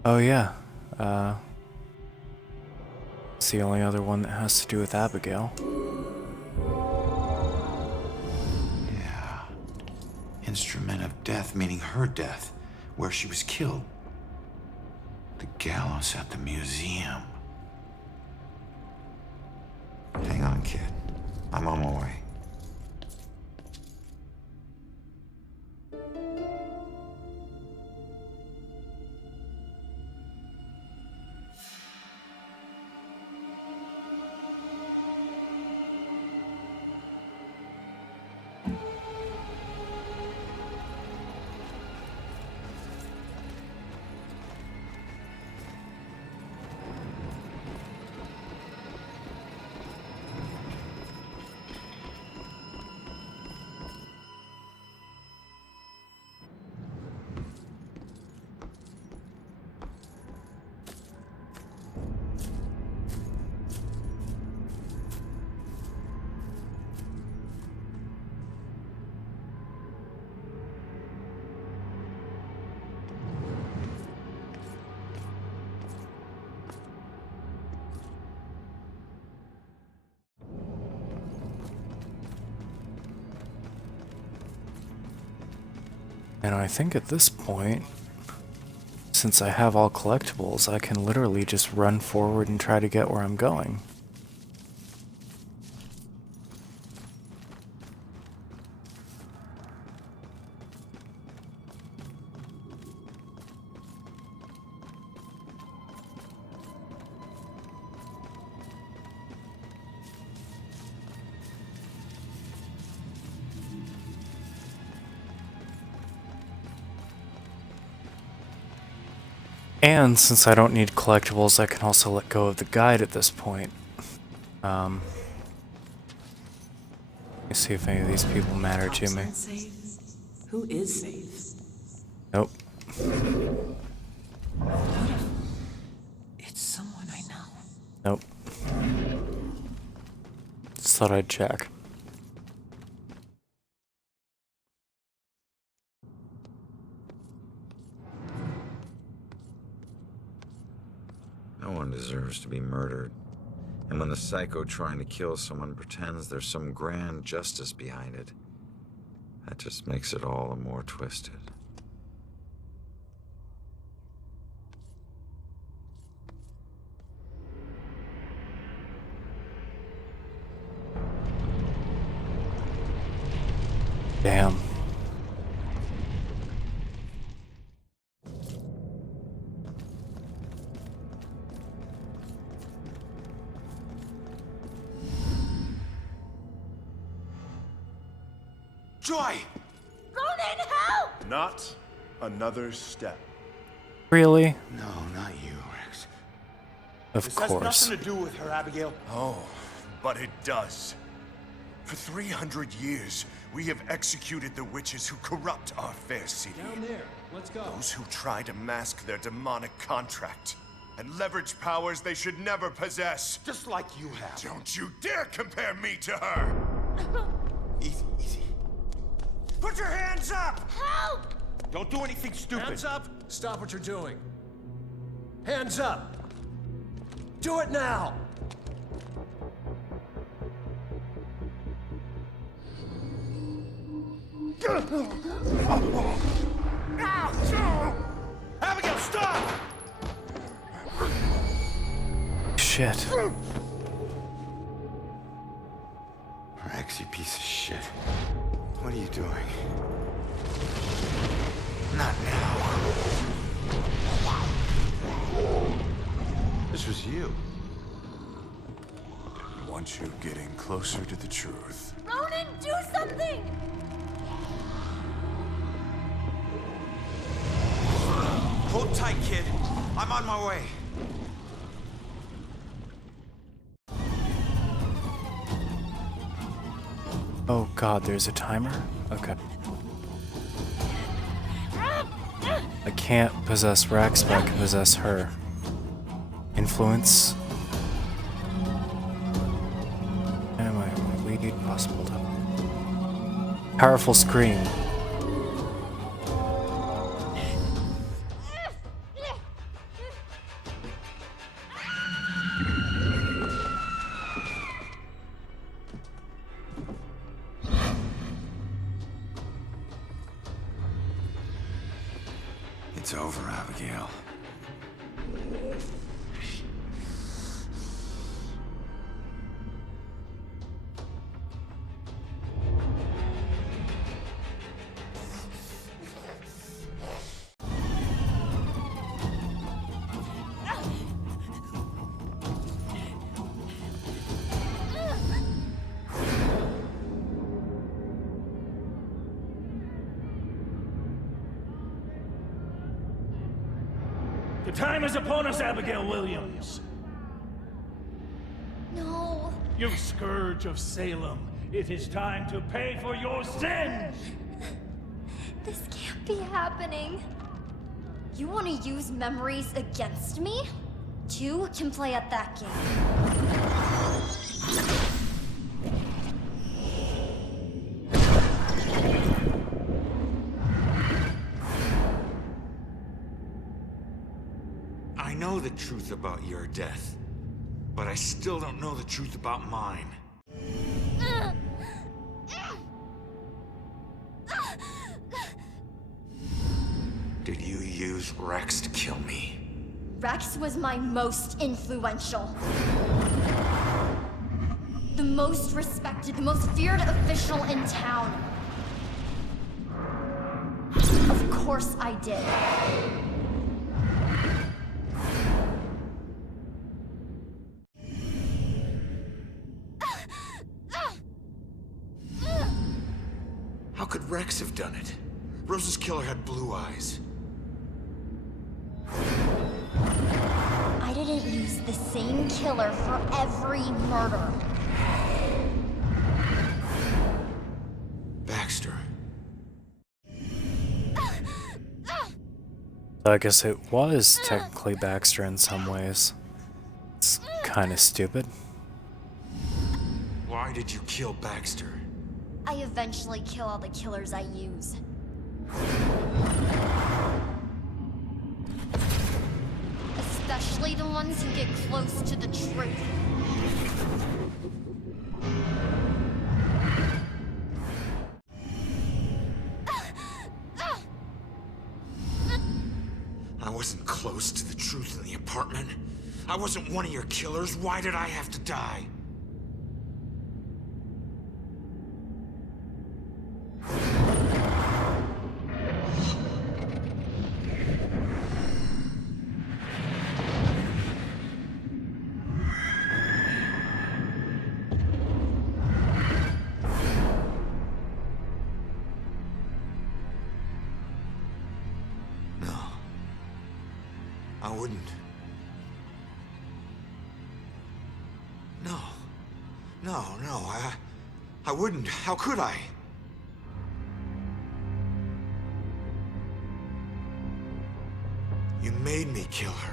Oh yeah, it's the only other one that has to do with Abigail. Yeah. Instrument of death, meaning her death, where she was killed. The gallows at the museum. Hang on, kid. I'm on my way. And I think at this point, since I have all collectibles, I can literally just run forward and try to get where I'm going. And since I don't need collectibles, I can also let go of the guide at this point. Let me see if any of these people matter to me. Who is safe? Nope. It's someone I know. Nope. Just thought I'd check. No one deserves to be murdered. And when the psycho trying to kill someone pretends there's some grand justice behind it, that just makes it all the more twisted. Damn. Joy! Ronan, help! Not another step. Really? No, not you, Rex. Of course. This has nothing to do with her, Abigail. Oh, but it does. For 300 years, we have executed the witches who corrupt our fair city. Down there. Let's go. Those who try to mask their demonic contract and leverage powers they should never possess. Just like you have. Don't you dare compare me to her! Easy, easy. Put your hands up! Help! Don't do anything stupid. Hands up! Stop what you're doing. Hands up! Do it now! Abigail, stop! Shit. Rex, you piece of shit. What are you doing? Not now. This was you. Want you getting closer to the truth. Ronan, do something! Hold tight, kid. I'm on my way. Oh god, there's a timer? Okay. I can't possess Rex, but I can possess her. Influence. And my lead possible to. Powerful scream. It's over, Abigail. The time is upon us, Abigail Williams. No. You scourge of Salem. It is time to pay for your sins! This can't be happening. You want to use memories against me? Two can play at that game. I know the truth about your death, but I still don't know the truth about mine. use Rex to kill me. Rex was my most influential. The most respected, the most feared official in town. Of course I did. How could Rex have done it? Rose's killer had blue eyes. I didn't use the same killer for every murder. Baxter. I guess it was technically Baxter in some ways. It's kind of stupid. Why did you kill Baxter? I eventually kill all the killers I use. Especially the ones who get close to the truth. I wasn't close to the truth in the apartment. I wasn't one of your killers. Why did I have to die? I wouldn't. No. No, I wouldn't. How could I? You made me kill her.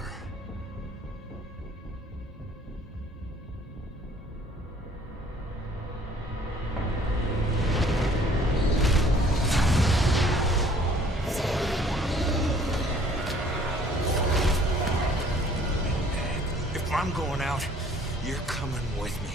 If I'm going out, you're coming with me.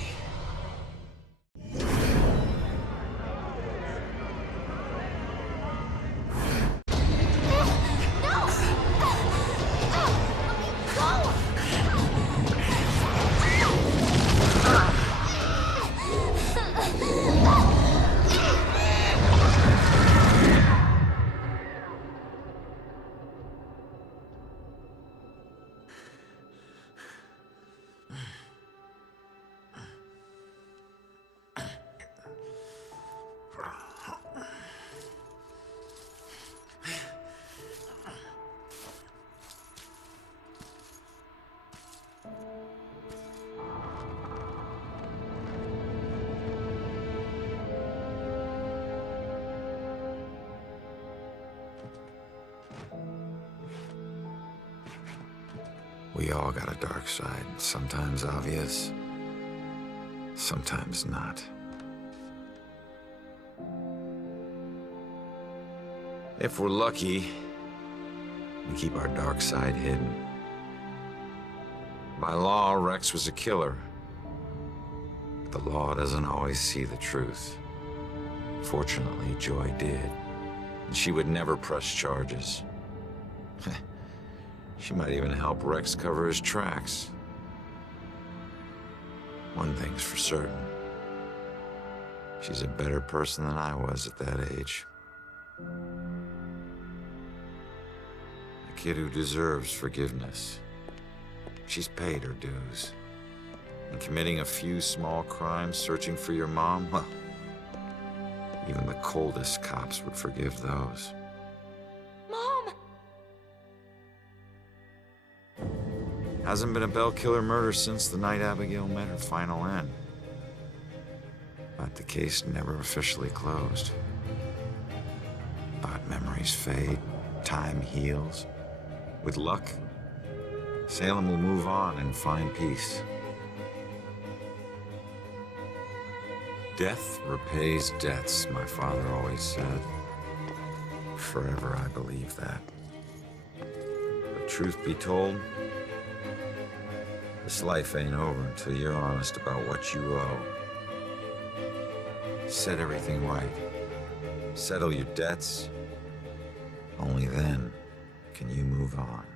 We all got a dark side, sometimes obvious, sometimes not. If we're lucky, we keep our dark side hidden. By law, Rex was a killer. But the law doesn't always see the truth. Fortunately, Joy did. And she would never press charges. She might even help Rex cover his tracks. One thing's for certain. She's a better person than I was at that age. A kid who deserves forgiveness. She's paid her dues. And committing a few small crimes, searching for your mom, well, even the coldest cops would forgive those. Mom! Hasn't been a Bell Killer murder since the night Abigail met her final end. But the case never officially closed. But memories fade, time heals. With luck, Salem will move on and find peace. Death repays debts, my father always said. Forever I believe that. But truth be told, this life ain't over until you're honest about what you owe. Set everything right. Settle your debts. Only then and you move on.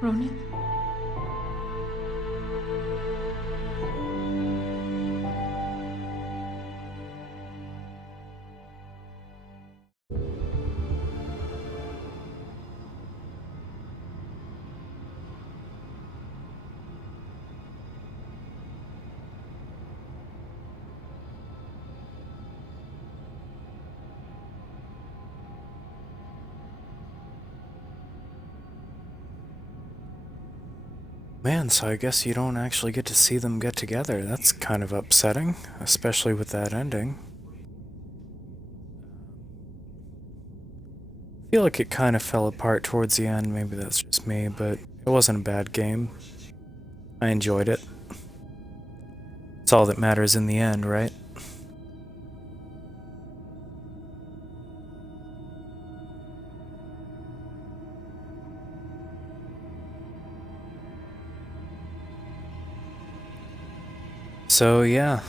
Ronan? Man, so I guess you don't actually get to see them get together. That's kind of upsetting, especially with that ending. I feel like it kind of fell apart towards the end. Maybe that's just me, but it wasn't a bad game. I enjoyed it. It's all that matters in the end, right? So yeah,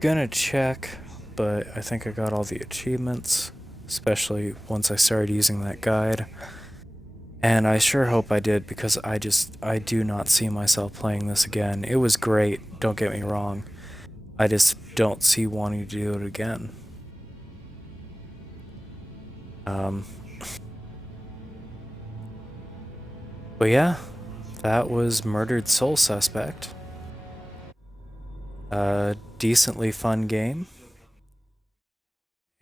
gonna check, but I think I got all the achievements, especially once I started using that guide. And I sure hope I did, because I do not see myself playing this again. It was great, don't get me wrong. I just don't see wanting to do it again. But yeah, that was Murdered Soul Suspect. A decently fun game.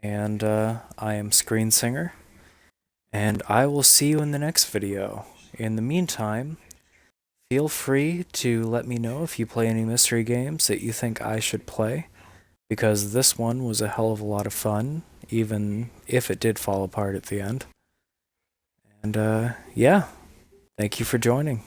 And I am Screensinger. And I will see you in the next video. In the meantime, feel free to let me know if you play any mystery games that you think I should play, because this one was a hell of a lot of fun, even if it did fall apart at the end. And yeah. Thank you for joining.